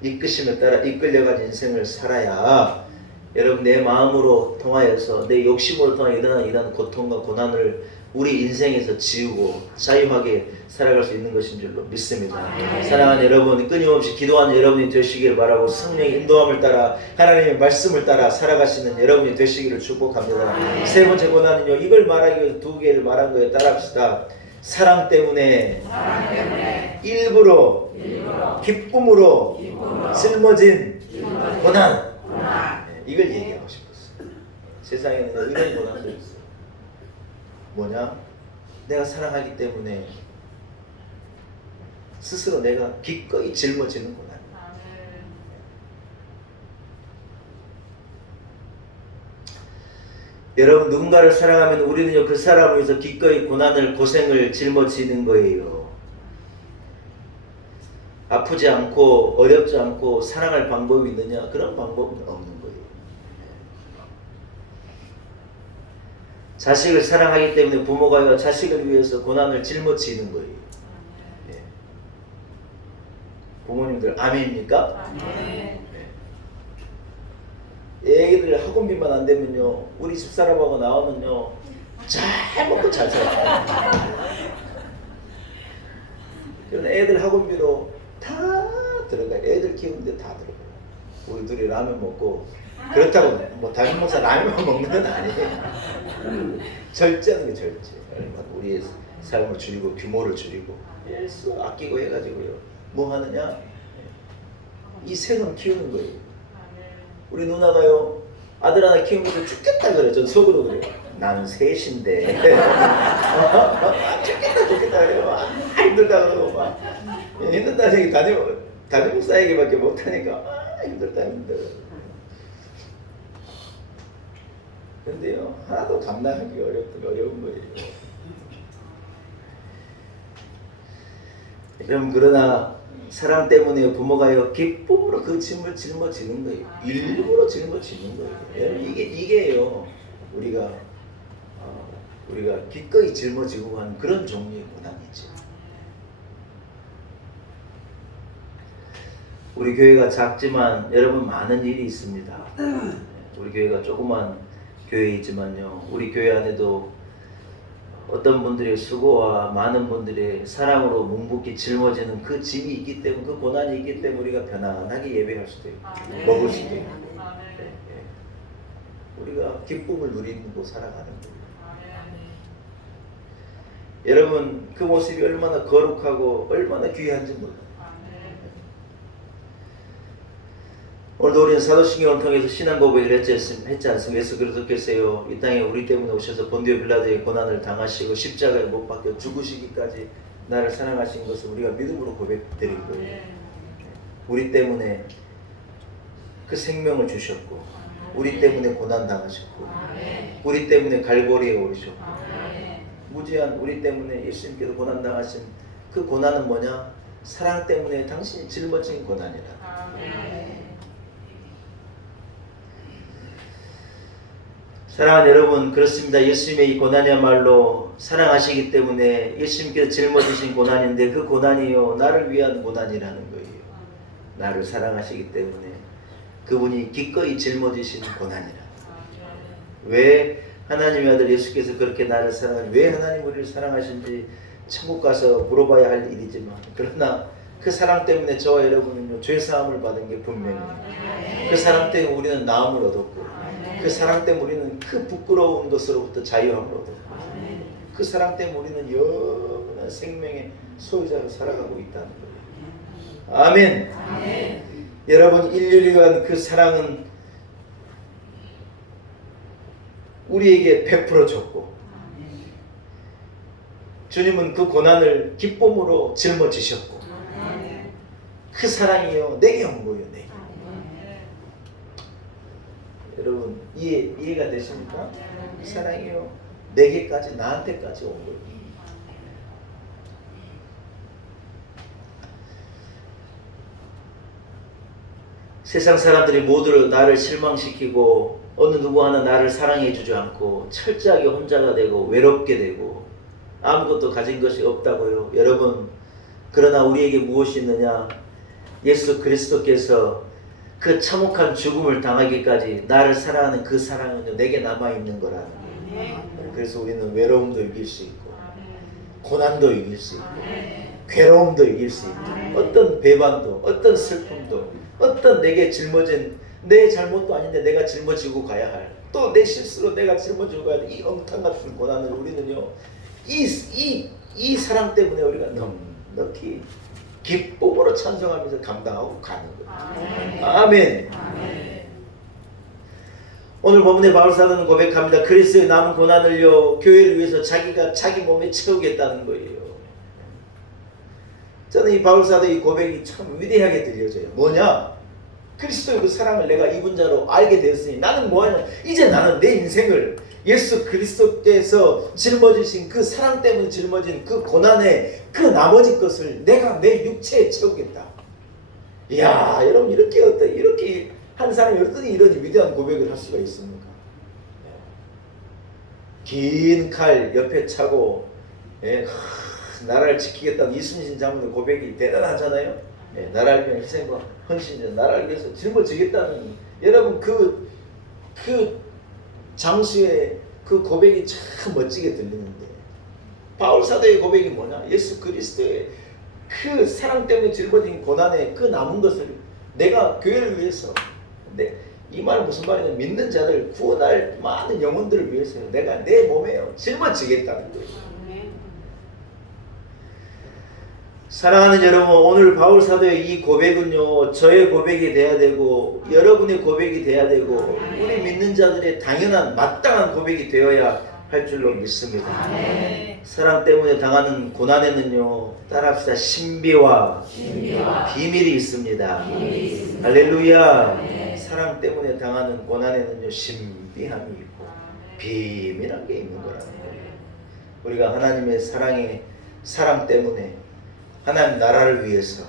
이끄심에 따라 이끌려간 인생을 살아야 여러분 내 마음으로 통하여서 내 욕심으로 통하여 일어나는 이런 고통과 고난을 우리 인생에서 지우고 자유하게 살아갈 수 있는 것인 줄로 믿습니다. 사랑하는 여러분, 끊임없이 기도하는 여러분이 되시길 바라고 성령의 인도함을 따라 하나님의 말씀을 따라 살아가시는 여러분이 되시기를 축복합니다. 세 번째 고난은요, 이걸 말하기 위해서 두 개를 말한 거예요. 따라합시다. 사랑 때문에 일부러 기쁨으로 짊어진 고난. 이걸 얘기하고 싶었어요. 세상에는 이런 고난도 있어요. 뭐냐? 내가 사랑하기 때문에 스스로 내가 기꺼이 짊어지는 고난. 여러분, 누군가를 사랑하면 우리는요 그 사람을 위해서 기꺼이 고생을 짊어지는 거예요. 아프지 않고 어렵지 않고 사랑할 방법이 있느냐? 그런 방법은 없는 거예요. 자식을 사랑하기 때문에 부모가 자식을 위해서 고난을 짊어지는 거예요. 네. 부모님들 아멘입니까? 네. 애기들 학원비만 안 되면요 우리 집사람하고 나오면요 잘 먹고 잘 살아요. 그런 애들 학원비로 다 들어가요. 애들 키우는데 다 들어가요. 우리 둘이 라면 먹고 그렇다고 뭐 담임 목사 라면만 먹는 건 아니에요. 절제하는 게 절제. 우리의 삶을 줄이고 규모를 줄이고 일수 아끼고 해가지고요 뭐 하느냐? 이 새놈 키우는 거예요. 우리 누나가요 아들 하나 키우면서 죽겠다 그래. 전 속으로 그래요. 나는 셋인데 죽겠다 그래요. 힘들다 그러고 막 힘든다는 얘기 담임 목사에게밖에 못하니까 힘들다 힘들어. 근데요 하나도 감당하기 어려운 거예요. 여러분 그러나 사랑 때문에 부모가요 기쁨으로 그 짐을 짊어지는 거예요. 일부러 짊어지는 거예요. 여러분 이게요 우리가 기꺼이 짊어지고 하는 그런 종류의 고난이죠. 우리 교회가 작지만 여러분 많은 일이 있습니다. 우리 교회가 조그만 교회이지만요 우리 교회 안에도 어떤 분들의 수고와 많은 분들의 사랑으로 묵묵히 짊어지는 그 짐이 있기 때문에 그 고난이 있기 때문에 우리가 편안하게 예배할 수도 있고 먹을 수도 있고 우리가 기쁨을 누리고 살아가는 거예요. 여러분 그 모습이 얼마나 거룩하고 얼마나 귀한지 몰라요. 오늘도 우리는 사도신경을 통해서 신앙 고백을 했지 않습니까? 예수 그리스도께서요 이 땅에 우리 때문에 오셔서 본디오 빌라도의 고난을 당하시고 십자가에 못 박혀 죽으시기까지 나를 사랑하신 것을 우리가 믿음으로 고백드린 거예요. 우리 때문에 그 생명을 주셨고 우리 때문에 고난 당하셨고 우리 때문에 갈보리에 오르셨고 무지한 우리 때문에 예수님께서 고난 당하신 그 고난은 뭐냐? 사랑 때문에 당신이 짊어진 고난이라. 사랑하는 여러분 그렇습니다. 예수님의 이 고난이야말로 사랑하시기 때문에 예수님께서 짊어지신 고난인데 그 고난이요 나를 위한 고난이라는 거예요. 나를 사랑하시기 때문에 그분이 기꺼이 짊어지신 고난이라. 왜 하나님의 아들 예수께서 그렇게 나를 사랑하는지 왜 하나님 우리를 사랑하신지 천국 가서 물어봐야 할 일이지만 그러나 그 사랑 때문에 저와 여러분은요 죄사함을 받은 게 분명해요. 그 사랑 때문에 우리는 나음을 얻었고 그 사랑 때문에 우리는 그 부끄러운 것으로부터 자유함을 얻었고 그 사랑 때문에 우리는 영원한 생명의 소유자로 살아가고 있다는 거예요. 아멘. 여러분 인류를 그 사랑은 우리에게 베풀어 줬고 주님은 그 고난을 기쁨으로 짊어지셨고 그 사랑이요 내게 온 거예요. 내게. 여러분 이해가 되십니까? 그 사랑이요 내게까지 나한테까지 온 거예요. 세상 사람들이 모두 나를 실망시키고 어느 누구 하나 나를 사랑해 주지 않고 철저하게 혼자가 되고 외롭게 되고 아무것도 가진 것이 없다고요. 여러분 그러나 우리에게 무엇이 있느냐? 예수 그리스도께서 그 참혹한 죽음을 당하기까지 나를 사랑하는 그 사랑은 내게 남아있는 거라는 거예요. 그래서 우리는 외로움도 이길 수 있고 고난도 이길 수 있고 괴로움도 이길 수 있고 어떤 배반도 어떤 슬픔도 어떤 내게 짊어진 내 잘못도 아닌데 내가 짊어지고 가야 할 또 내 실수로 내가 짊어지고 가야 할 이 엉탕 같은 고난을 우리는요 이 사랑 때문에 우리가 넉넉히 기쁨으로 찬송하면서 감당하고 가는 거예요. 아멘. 오늘 본문의 바울 사도는 고백합니다. 그리스도의 남은 고난을요 교회를 위해서 자기가 자기 몸에 채우겠다는 거예요. 저는 이 바울 사도의 고백이 참 위대하게 들려져요. 뭐냐? 그리스도의 그 사랑을 내가 입은 자로 알게 되었으니 나는 뭐하냐? 이제 나는 내 인생을 예수 그리스도께서 짊어지신 그 사랑 때문에 짊어진 그 고난의 그 나머지 것을 내가 내 육체에 채우겠다. 이야, 여러분 이렇게 한 사람이 어떻게 이런 위대한 고백을 할 수가 있습니까? 긴 칼 옆에 차고 나라를 지키겠다는 이순신 장군의 고백이 대단하잖아요. 나라를 위한 희생과 헌신, 나라를 위해서 짊어지겠다는 여러분 그 장수의 그 고백이 참 멋지게 들리는데 바울 사도의 고백이 뭐냐? 예수 그리스도의 그 사랑 때문에 짊어진 고난의 그 남은 것을 내가 교회를 위해서 이 말 무슨 말이냐? 믿는 자들 구원할 많은 영혼들을 위해서 내가 내 몸에요 짊어지겠다는 거예요. 사랑하는 여러분, 오늘 바울 사도의 이 고백은요 저의 고백이 돼야 되고 여러분의 고백이 돼야 되고 우리 믿는 자들의 당연한 마땅한 고백이 되어야 할 줄로 믿습니다. 아멘. 사랑 때문에 당하는 고난에는요, 따라합시다. 신비와 비밀이 있습니다. 할렐루야. 사랑 때문에 당하는 고난에는요, 신비함이 있고 비밀한 게 있는 거라는 거예요. 우리가 하나님의 사랑 때문에 하나님 나라를 위해서,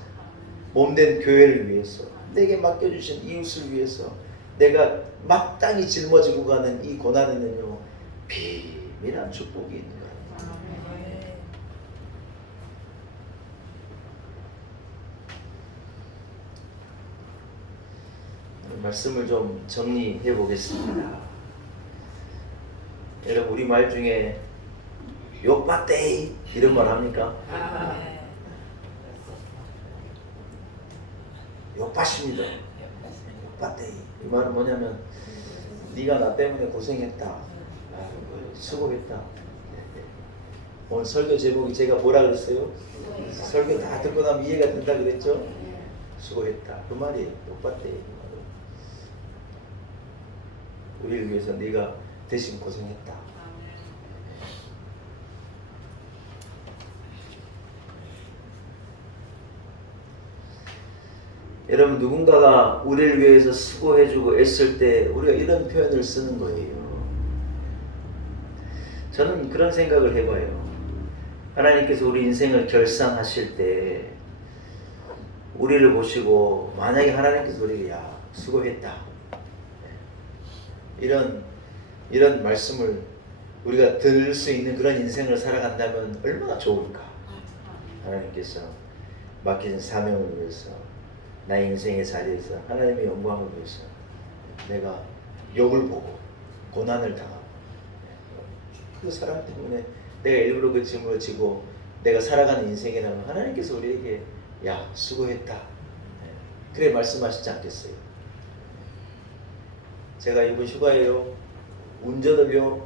몸된 교회를 위해서, 내게 맡겨주신 이웃을 위해서 내가 마땅히 짊어지고 가는 이 고난에는요, 비밀한 축복이 있는 거예요. 말씀을 좀 정리해 보겠습니다. 여러분, 우리 말 중에 욕받대이 이런 말 합니까? 욕받습니다. 욕받대이. 이 말은 뭐냐면, 네가 나 때문에 고생했다. 아이고, 수고했다. 오늘 설교 제목이 제가 뭐라 그랬어요? 설교 다 듣고 나면 이해가 된다 그랬죠? 수고했다. 그 말이에요. 욕받대이. 우리를 위해서 네가 대신 고생했다. 여러분, 누군가가 우리를 위해서 수고해주고 애쓸 때 우리가 이런 표현을 쓰는 거예요. 저는 그런 생각을 해봐요. 하나님께서 우리 인생을 결산하실 때 우리를 보시고, 만약에 하나님께서 우리에게 야, 수고했다, 이런 말씀을 우리가 들을 수 있는 그런 인생을 살아간다면 얼마나 좋을까. 하나님께서 맡긴 사명을 위해서, 나의 인생의 자리에서 하나님의 영광을 위해서 내가 욕을 보고 고난을 당하고, 그 사람 때문에 내가 일부러 그 짐을 지고 내가 살아가는 인생이라면 하나님께서 우리에게 야, 수고했다, 그래 말씀하시지 않겠어요? 제가 이번 휴가에요, 운전을요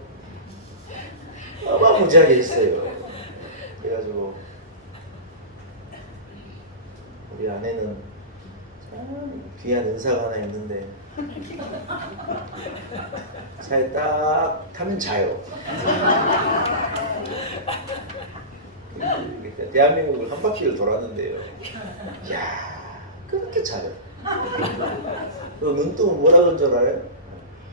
어마무지하게 했어요. 그래가지고 우리 아내는 참 귀한 은사가 하나 있는데, 차에 딱 타면 자요. 대한민국을 한 바퀴를 돌았는데요, 이야, 그렇게 자요. 그 눈뜨면 뭐라 그런 줄 알아요?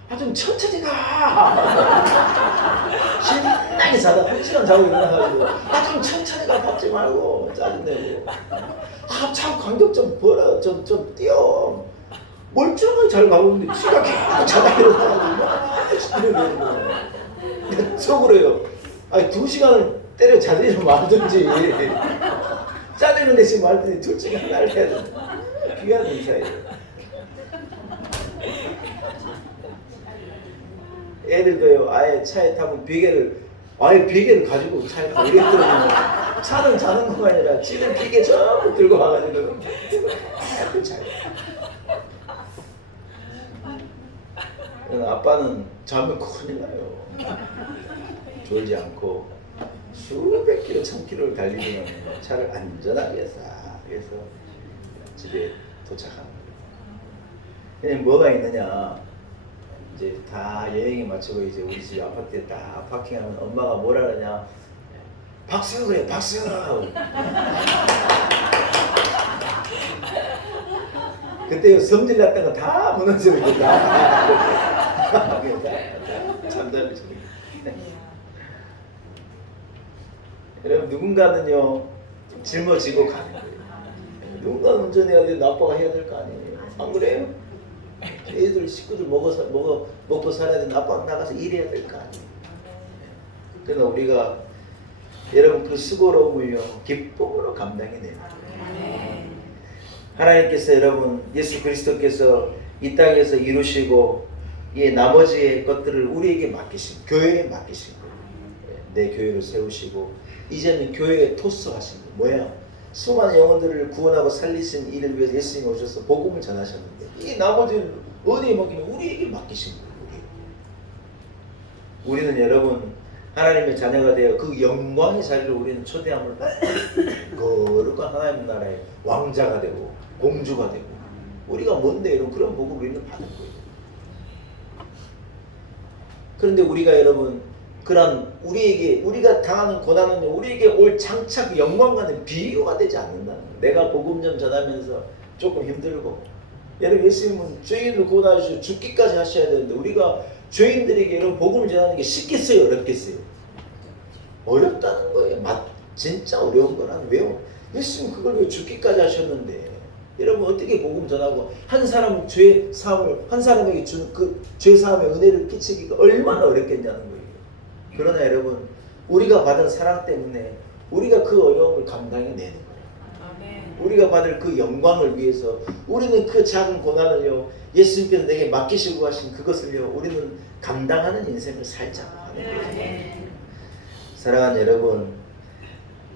아, 좀 천천히 가. 신나게 자다 1시간 자고 일어나가지고, 아, 좀 천천히 가, 밟지 말고. 짜증내고. 아, 참 간격 좀 벌어, 좀 뛰어. 멀쩡하게 잘 가고 있는데 지가 계속 자다 일어나가지고 이러는 거예요. 속으로요, 아니 2시간을 때려 자들이 말든지 짜증을 내지 말든지 둘 중에 하나를 해야 된다. 귀한 인사예요. 애들도요, 아예 차에 타면 베개를 가지고 차에 타고 이랬더니 차는 자는 것가 아니라 지들 베개 전부 들고 와가지고 예쁜 차에. 아빠는 자면 큰일 나요. 졸지 않고 수백 킬로, 1000킬로를 달리면 차를 안전하게 싹 해서 집에 도착하는 거예요. 뭐가 있느냐, 이제 다 여행에 마치고 이제 우리 집 아파트에 딱 파킹하면 엄마가 뭐라 그러냐, 박수 그래, 박수. 그때 성질 났던 거 다 무너지고 있다. 잠자리 좀. 여러분, 누군가는요 짊어지고 가는 거예요. 누군가는 운전해야 돼, 아빠가 해야 될 거 아니에요. 안 그래요? 애들 식구들 먹고 살아야 되는 아빠는 나가서 일해야 될 거 아니에요. 그러나 우리가 여러분 그 수고로움을요 기쁨으로 감당해내는 거예요. 하나님께서 여러분 예수 그리스도께서 이 땅에서 이루시고 이 나머지의 것들을 우리에게 맡기신, 교회에 맡기신 거예요. 내 교회를 세우시고 이제는 교회에 토스하신 거예요. 뭐야? 수많은 영혼들을 구원하고 살리신 일을 위해서 예수님이 오셔서 복음을 전하셨는데 이 나머지는 어디에 맡기면 우리에게 맡기신 거예요. 우리는 여러분 하나님의 자녀가 되어 그 영광의 자리로 우리는 초대함을 받고 거룩한 하나님 나라의 왕자가 되고 공주가 되고, 우리가 뭔데 이런 그런 복음을 우리는 받은 거예요. 그런데 우리가 여러분 그런 우리에게 우리가 당하는 고난은 우리에게 올 장차 그 영광과는 비교가 되지 않는다. 내가 복음 좀 전하면서 조금 힘들고 여러분 예수님은 죄인을 구원하시고 죽기까지 하셔야 되는데 우리가 죄인들에게 여러분 복음을 전하는 게 쉽겠어요, 어렵겠어요? 어렵다는 거예요. 진짜 어려운 거라는 왜요? 예수님 그걸 왜 죽기까지 하셨는데 여러분 어떻게 복음 전하고 한 사람 죄 사함을 한 사람에게 준 그 죄 사함의 은혜를 끼치기가 얼마나 어렵겠냐는 거예요. 그러나 여러분 우리가 받은 사랑 때문에 우리가 그 어려움을 감당해내는 거예요. 아멘. 우리가 받을 그 영광을 위해서 우리는 그 작은 고난을요 예수님께서 내게 맡기시고 하신 그것을요 우리는 감당하는 인생을 살자고 하는 거예요. 사랑하는 여러분,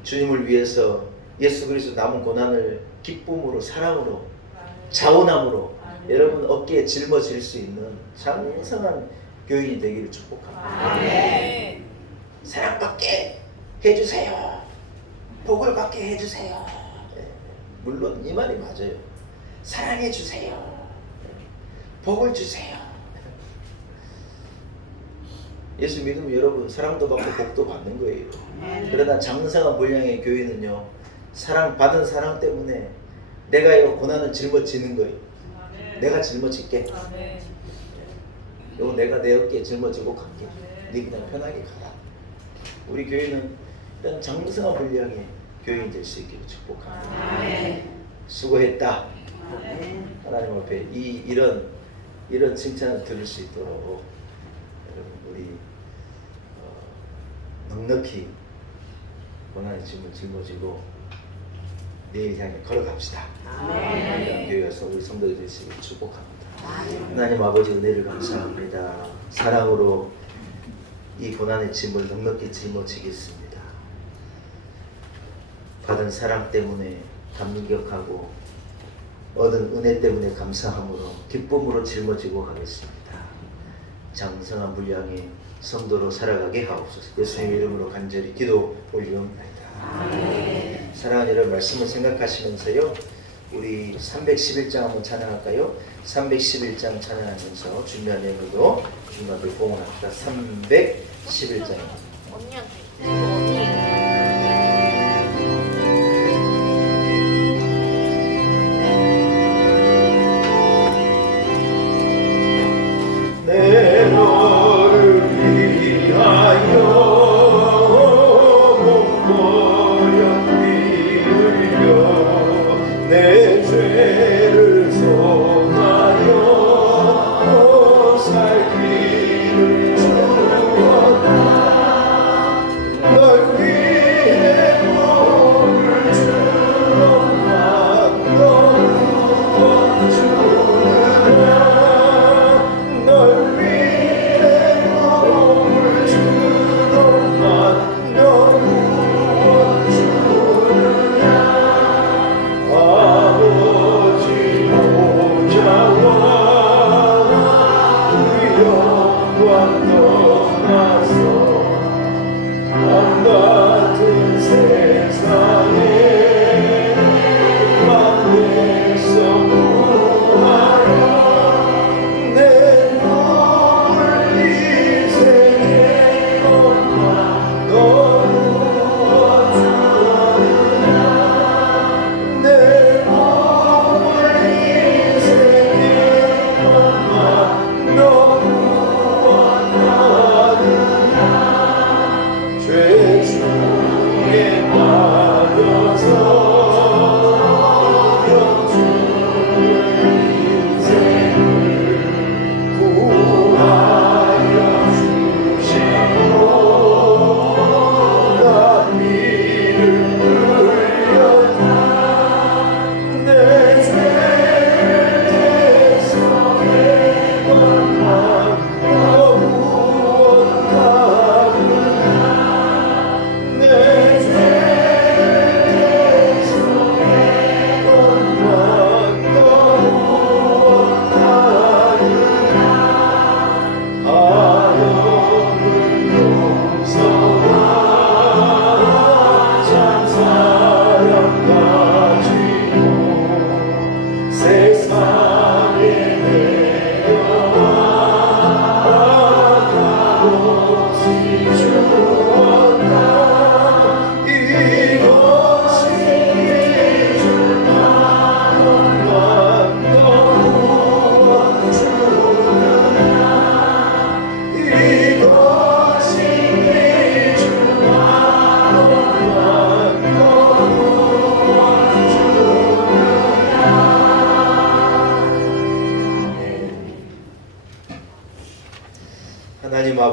주님을 위해서 예수 그리스도 남은 고난을 기쁨으로 사랑으로 자원함으로 여러분 어깨에 짊어질 수 있는 장성한 교인이 되기를 축복합니다. 아멘. 사랑받게 해주세요. 복을 받게 해주세요. 물론 이 말이 맞아요. 사랑해 주세요. 복을 주세요. 예수 믿으면 여러분 사랑도 받고 복도 받는 거예요. 그러나 장성한 분량의 교회는요 받은 사랑 때문에 내가 이 고난을 짊어지는 거예요. 내가 짊어질게. 아멘. 요 내가 내 어깨에 짊어지고 갈게. 네 그냥 편하게 가라. 우리 교회는 이런 장성한 분량의 교인이 될 수 있기를 축복합니다. 수고했다. 하나님 앞에 이런 칭찬을 들을 수 있도록 여러분 우리 넉넉히 고난의 짐을 짊어지고 내일 향해 걸어갑시다. 교회에서 우리 성도들 되시길 축복합니다. 하나님 아버지 은혜를 감사합니다. 사랑으로 이 고난의 짐을 넉넉히 짊어지겠습니다. 받은 사랑 때문에 감격하고 얻은 은혜 때문에 감사함으로 기쁨으로 짊어지고 가겠습니다. 장성한 분량의 성도로 살아가게 하옵소서. 예수님 이름으로 간절히 기도 올리옵나이다. 사랑하는 여러분 말씀을 생각하시면서요 우리 311장 한번 찬양할까요? 311장 찬양하면서 중요한 내용으로 중간에 공헌합시다. 311장 언니한테 내 너를 위하여 목보련 피 흘려 내 죄를 속하여 살 길을 주었다 널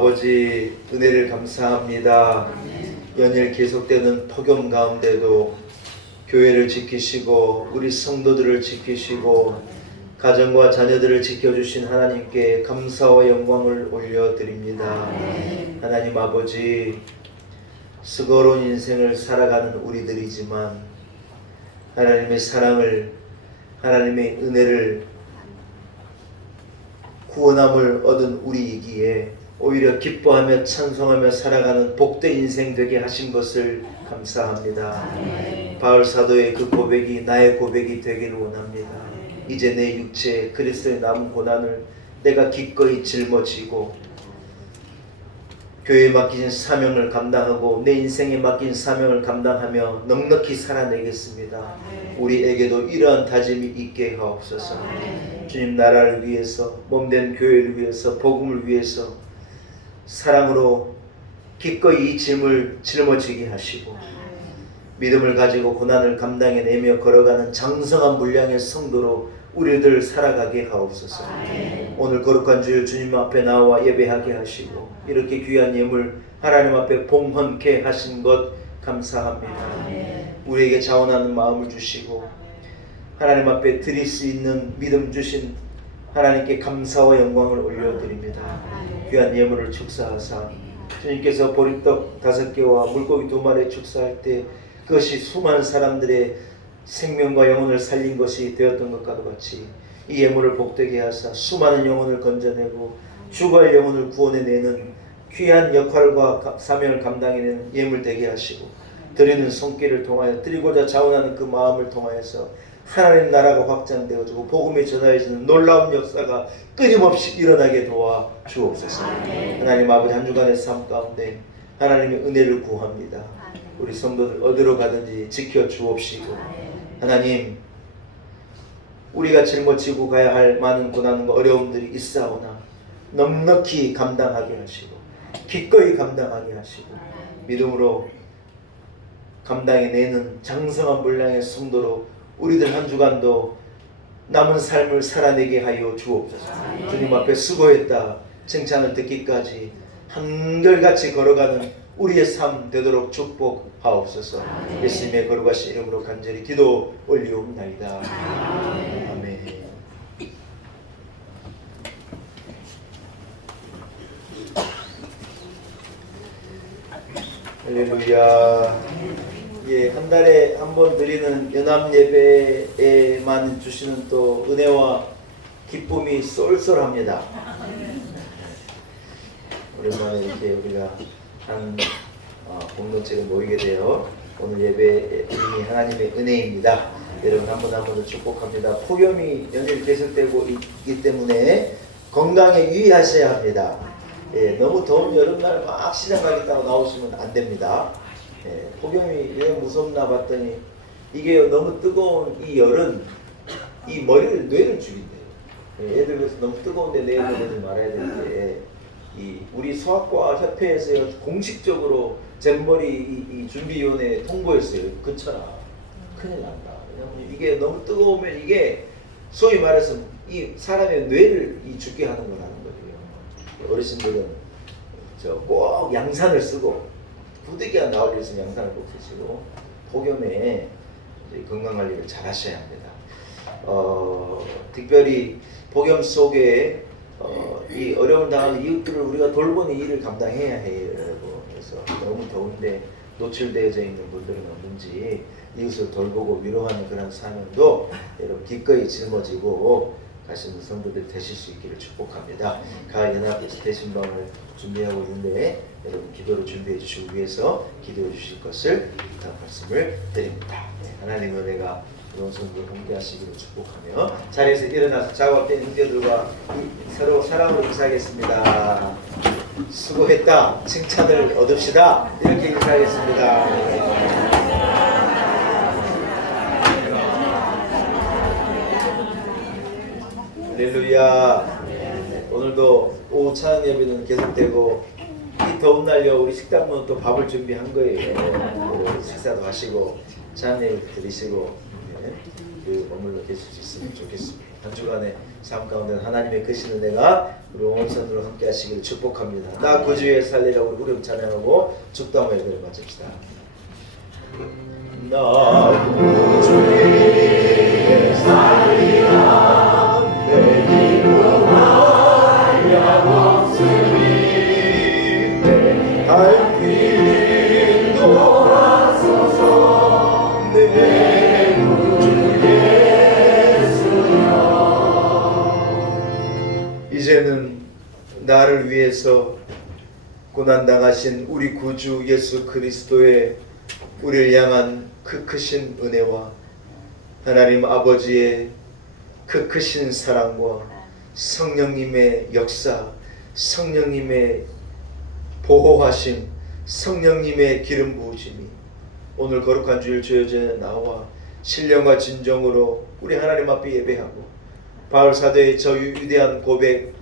아버지 은혜를 감사합니다. 연일 계속되는 폭염 가운데도 교회를 지키시고 우리 성도들을 지키시고 가정과 자녀들을 지켜주신 하나님께 감사와 영광을 올려드립니다. 하나님 아버지, 수고로운 인생을 살아가는 우리들이지만 하나님의 사랑을, 하나님의 은혜를, 구원함을 얻은 우리이기에 오히려 기뻐하며 찬송하며 살아가는 복된 인생 되게 하신 것을 감사합니다. 바울 사도의 그 고백이 나의 고백이 되기를 원합니다. 이제 내 육체에 그리스도의 남은 고난을 내가 기꺼이 짊어지고 교회에 맡기신 사명을 감당하고 내 인생에 맡긴 사명을 감당하며 넉넉히 살아내겠습니다. 우리에게도 이러한 다짐이 있게 하옵소서. 주님 나라를 위해서, 몸된 교회를 위해서, 복음을 위해서 사랑으로 기꺼이 이 짐을 짊어지게 하시고 믿음을 가지고 고난을 감당해내며 걸어가는 장성한 분량의 성도로 우리들 살아가게 하옵소서. 오늘 거룩한 주일 주님 앞에 나와 예배하게 하시고 이렇게 귀한 예물 하나님 앞에 봉헌케 하신 것 감사합니다. 우리에게 자원하는 마음을 주시고 하나님 앞에 드릴 수 있는 믿음 주신 하나님께 감사와 영광을 올려드립니다. 귀한 예물을 축사하사 주님께서 보리떡 5개와 물고기 2마리 축사할 때 그것이 수많은 사람들의 생명과 영혼을 살린 것이 되었던 것과 같이 이 예물을 복되게 하사 수많은 영혼을 건져내고 죽어갈 영혼을 구원해내는 귀한 역할과 사명을 감당해내는 예물 되게 하시고 드리는 손길을 통하여 드리고자 자원하는 그 마음을 통하여서 하나님 나라가 확장되어지고 복음이 전하여지는 놀라운 역사가 끊임없이 일어나게 도와 주옵소서. 하나님 아버지 한 주간의 삶 가운데 하나님의 은혜를 구합니다. 우리 성도들 어디로 가든지 지켜 주옵시고 하나님 우리가 짊어지고 가야 할 많은 고난과 어려움들이 있사오나 넉넉히 감당하게 하시고 기꺼이 감당하게 하시고 믿음으로 감당해내는 장성한 분량의 성도로 우리들 한 주간도 남은 삶을 살아내게 하여 주옵소서. 주님 앞에 수고했다 칭찬을 듣기까지 한결같이 걸어가는 우리의 삶 되도록 축복하옵소서. 예수님의 거룩하신 이름으로 간절히 기도 올리옵나이다. 아멘. 할렐루야. 예, 한 달에 한 번 드리는 연합 예배에만 주시는 또 은혜와 기쁨이 쏠쏠합니다. 오랜만에 이렇게 우리가 한 공동체가 모이게 되어 오늘 예배 이름이 하나님의 은혜입니다. 여러분 한 분 한 분을 축복합니다. 폭염이 연일 계속되고 있기 때문에 건강에 유의하셔야 합니다. 예, 너무 더운 여름날 막 시장 가겠다고 나오시면 안 됩니다. 예, 폭염이 왜 무섭나 봤더니 이게 너무 뜨거운 이 열은 이 머리를 뇌를 죽인대요. 예, 애들 그래서 너무 뜨거운데 뇌에 보내지 말아야 되는데 이 우리 소아과 협회에서 공식적으로 잼버리 이 준비위원회에 통보했어요. 그쳐라. 큰일 난다. 왜냐면 이게 너무 뜨거우면 이게 소위 말해서 이 사람의 뇌를 죽게 하는 거라는 거죠. 어르신들은 꼭 양산을 쓰고 부득이한 나올 일에서 양산을 꼭 쓰시고 폭염에 건강관리를 잘 하셔야 합니다. 특별히 폭염 속에 이 어려움을 당하는 이웃들을 우리가 돌보는 일을 감당해야 해요. 그래서 너무 더운데 노출되어져 있는 분들은 없는지 이웃을 돌보고 위로하는 그런 사명도 여러분 기꺼이 짊어지고 가시는 성도들 되실 수 있기를 축복합니다. 가연합에서 대신방을 준비하고 있는데 여러분 기도를 준비해 주시기 위해서 기도해 주실 것을 부탁 말씀을 드립니다. 하나님의 은혜가 우리 성도들 함께 하시기를 축복하며 자리에서 일어나서 작업된 형제들과 서로 사랑으로 인사하겠습니다. 수고했다 칭찬을 얻읍시다. 이렇게 인사하겠습니다. 할렐루야. 오늘도 오후 찬양 예배는 계속되고 이 더운 날요 우리 식당문은 또 밥을 준비한 거예요. 식사도 하시고 찬양 예배 드리시고 머물러 계실 수 있으면 좋겠습니다. 한 주간의 삶 가운데 하나님의 크신 은혜가 우리 온 손으로 함께 하시기를 축복합니다. 나 구주의 살리라고 우리 후렴 찬양하고 축도하며 예배를 마칩시다. 나 구주의 살리라 내 기쁨 한량없으니 내 길도 하소서 내 구주 예수여. 이제는 나를 위해서 고난당하신 우리 구주 예수 그리스도의 우리를 향한 그 크신 은혜와 하나님 아버지의 그 크신 사랑과 성령님의 역사, 성령님의 보호하심, 성령님의 기름 부으심이 오늘 거룩한 주일 주여전에 나와 신령과 진정으로 우리 하나님 앞에 예배하고 바울 사도의 저 위대한 고백,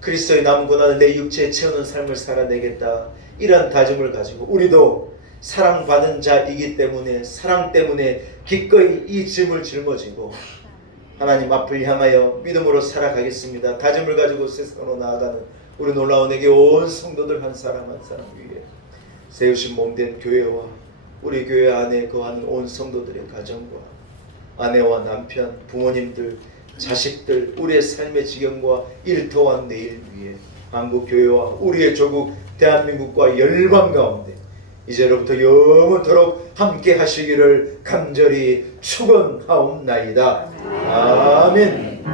그리스도의 남은 고난을 내 육체에 채우는 삶을 살아내겠다, 이런 다짐을 가지고 우리도 사랑받은 자이기 때문에 사랑 때문에 기꺼이 이 짐을 짊어지고 하나님 앞을 향하여 믿음으로 살아가겠습니다. 다짐을 가지고 세상으로 나아가는 우리 놀라운 에게 온 성도들 한 사람 한 사람 위에 세우신 몸된 교회와 우리 교회 안에 거하는 온 성도들의 가정과 아내와 남편, 부모님들, 자식들, 우리의 삶의 지경과 일터와 내일 위에 한국 교회와 우리의 조국 대한민국과 열방 가운데 이제로부터 영원토록 함께 하시기를 간절히 축원하옵나이다. 아멘.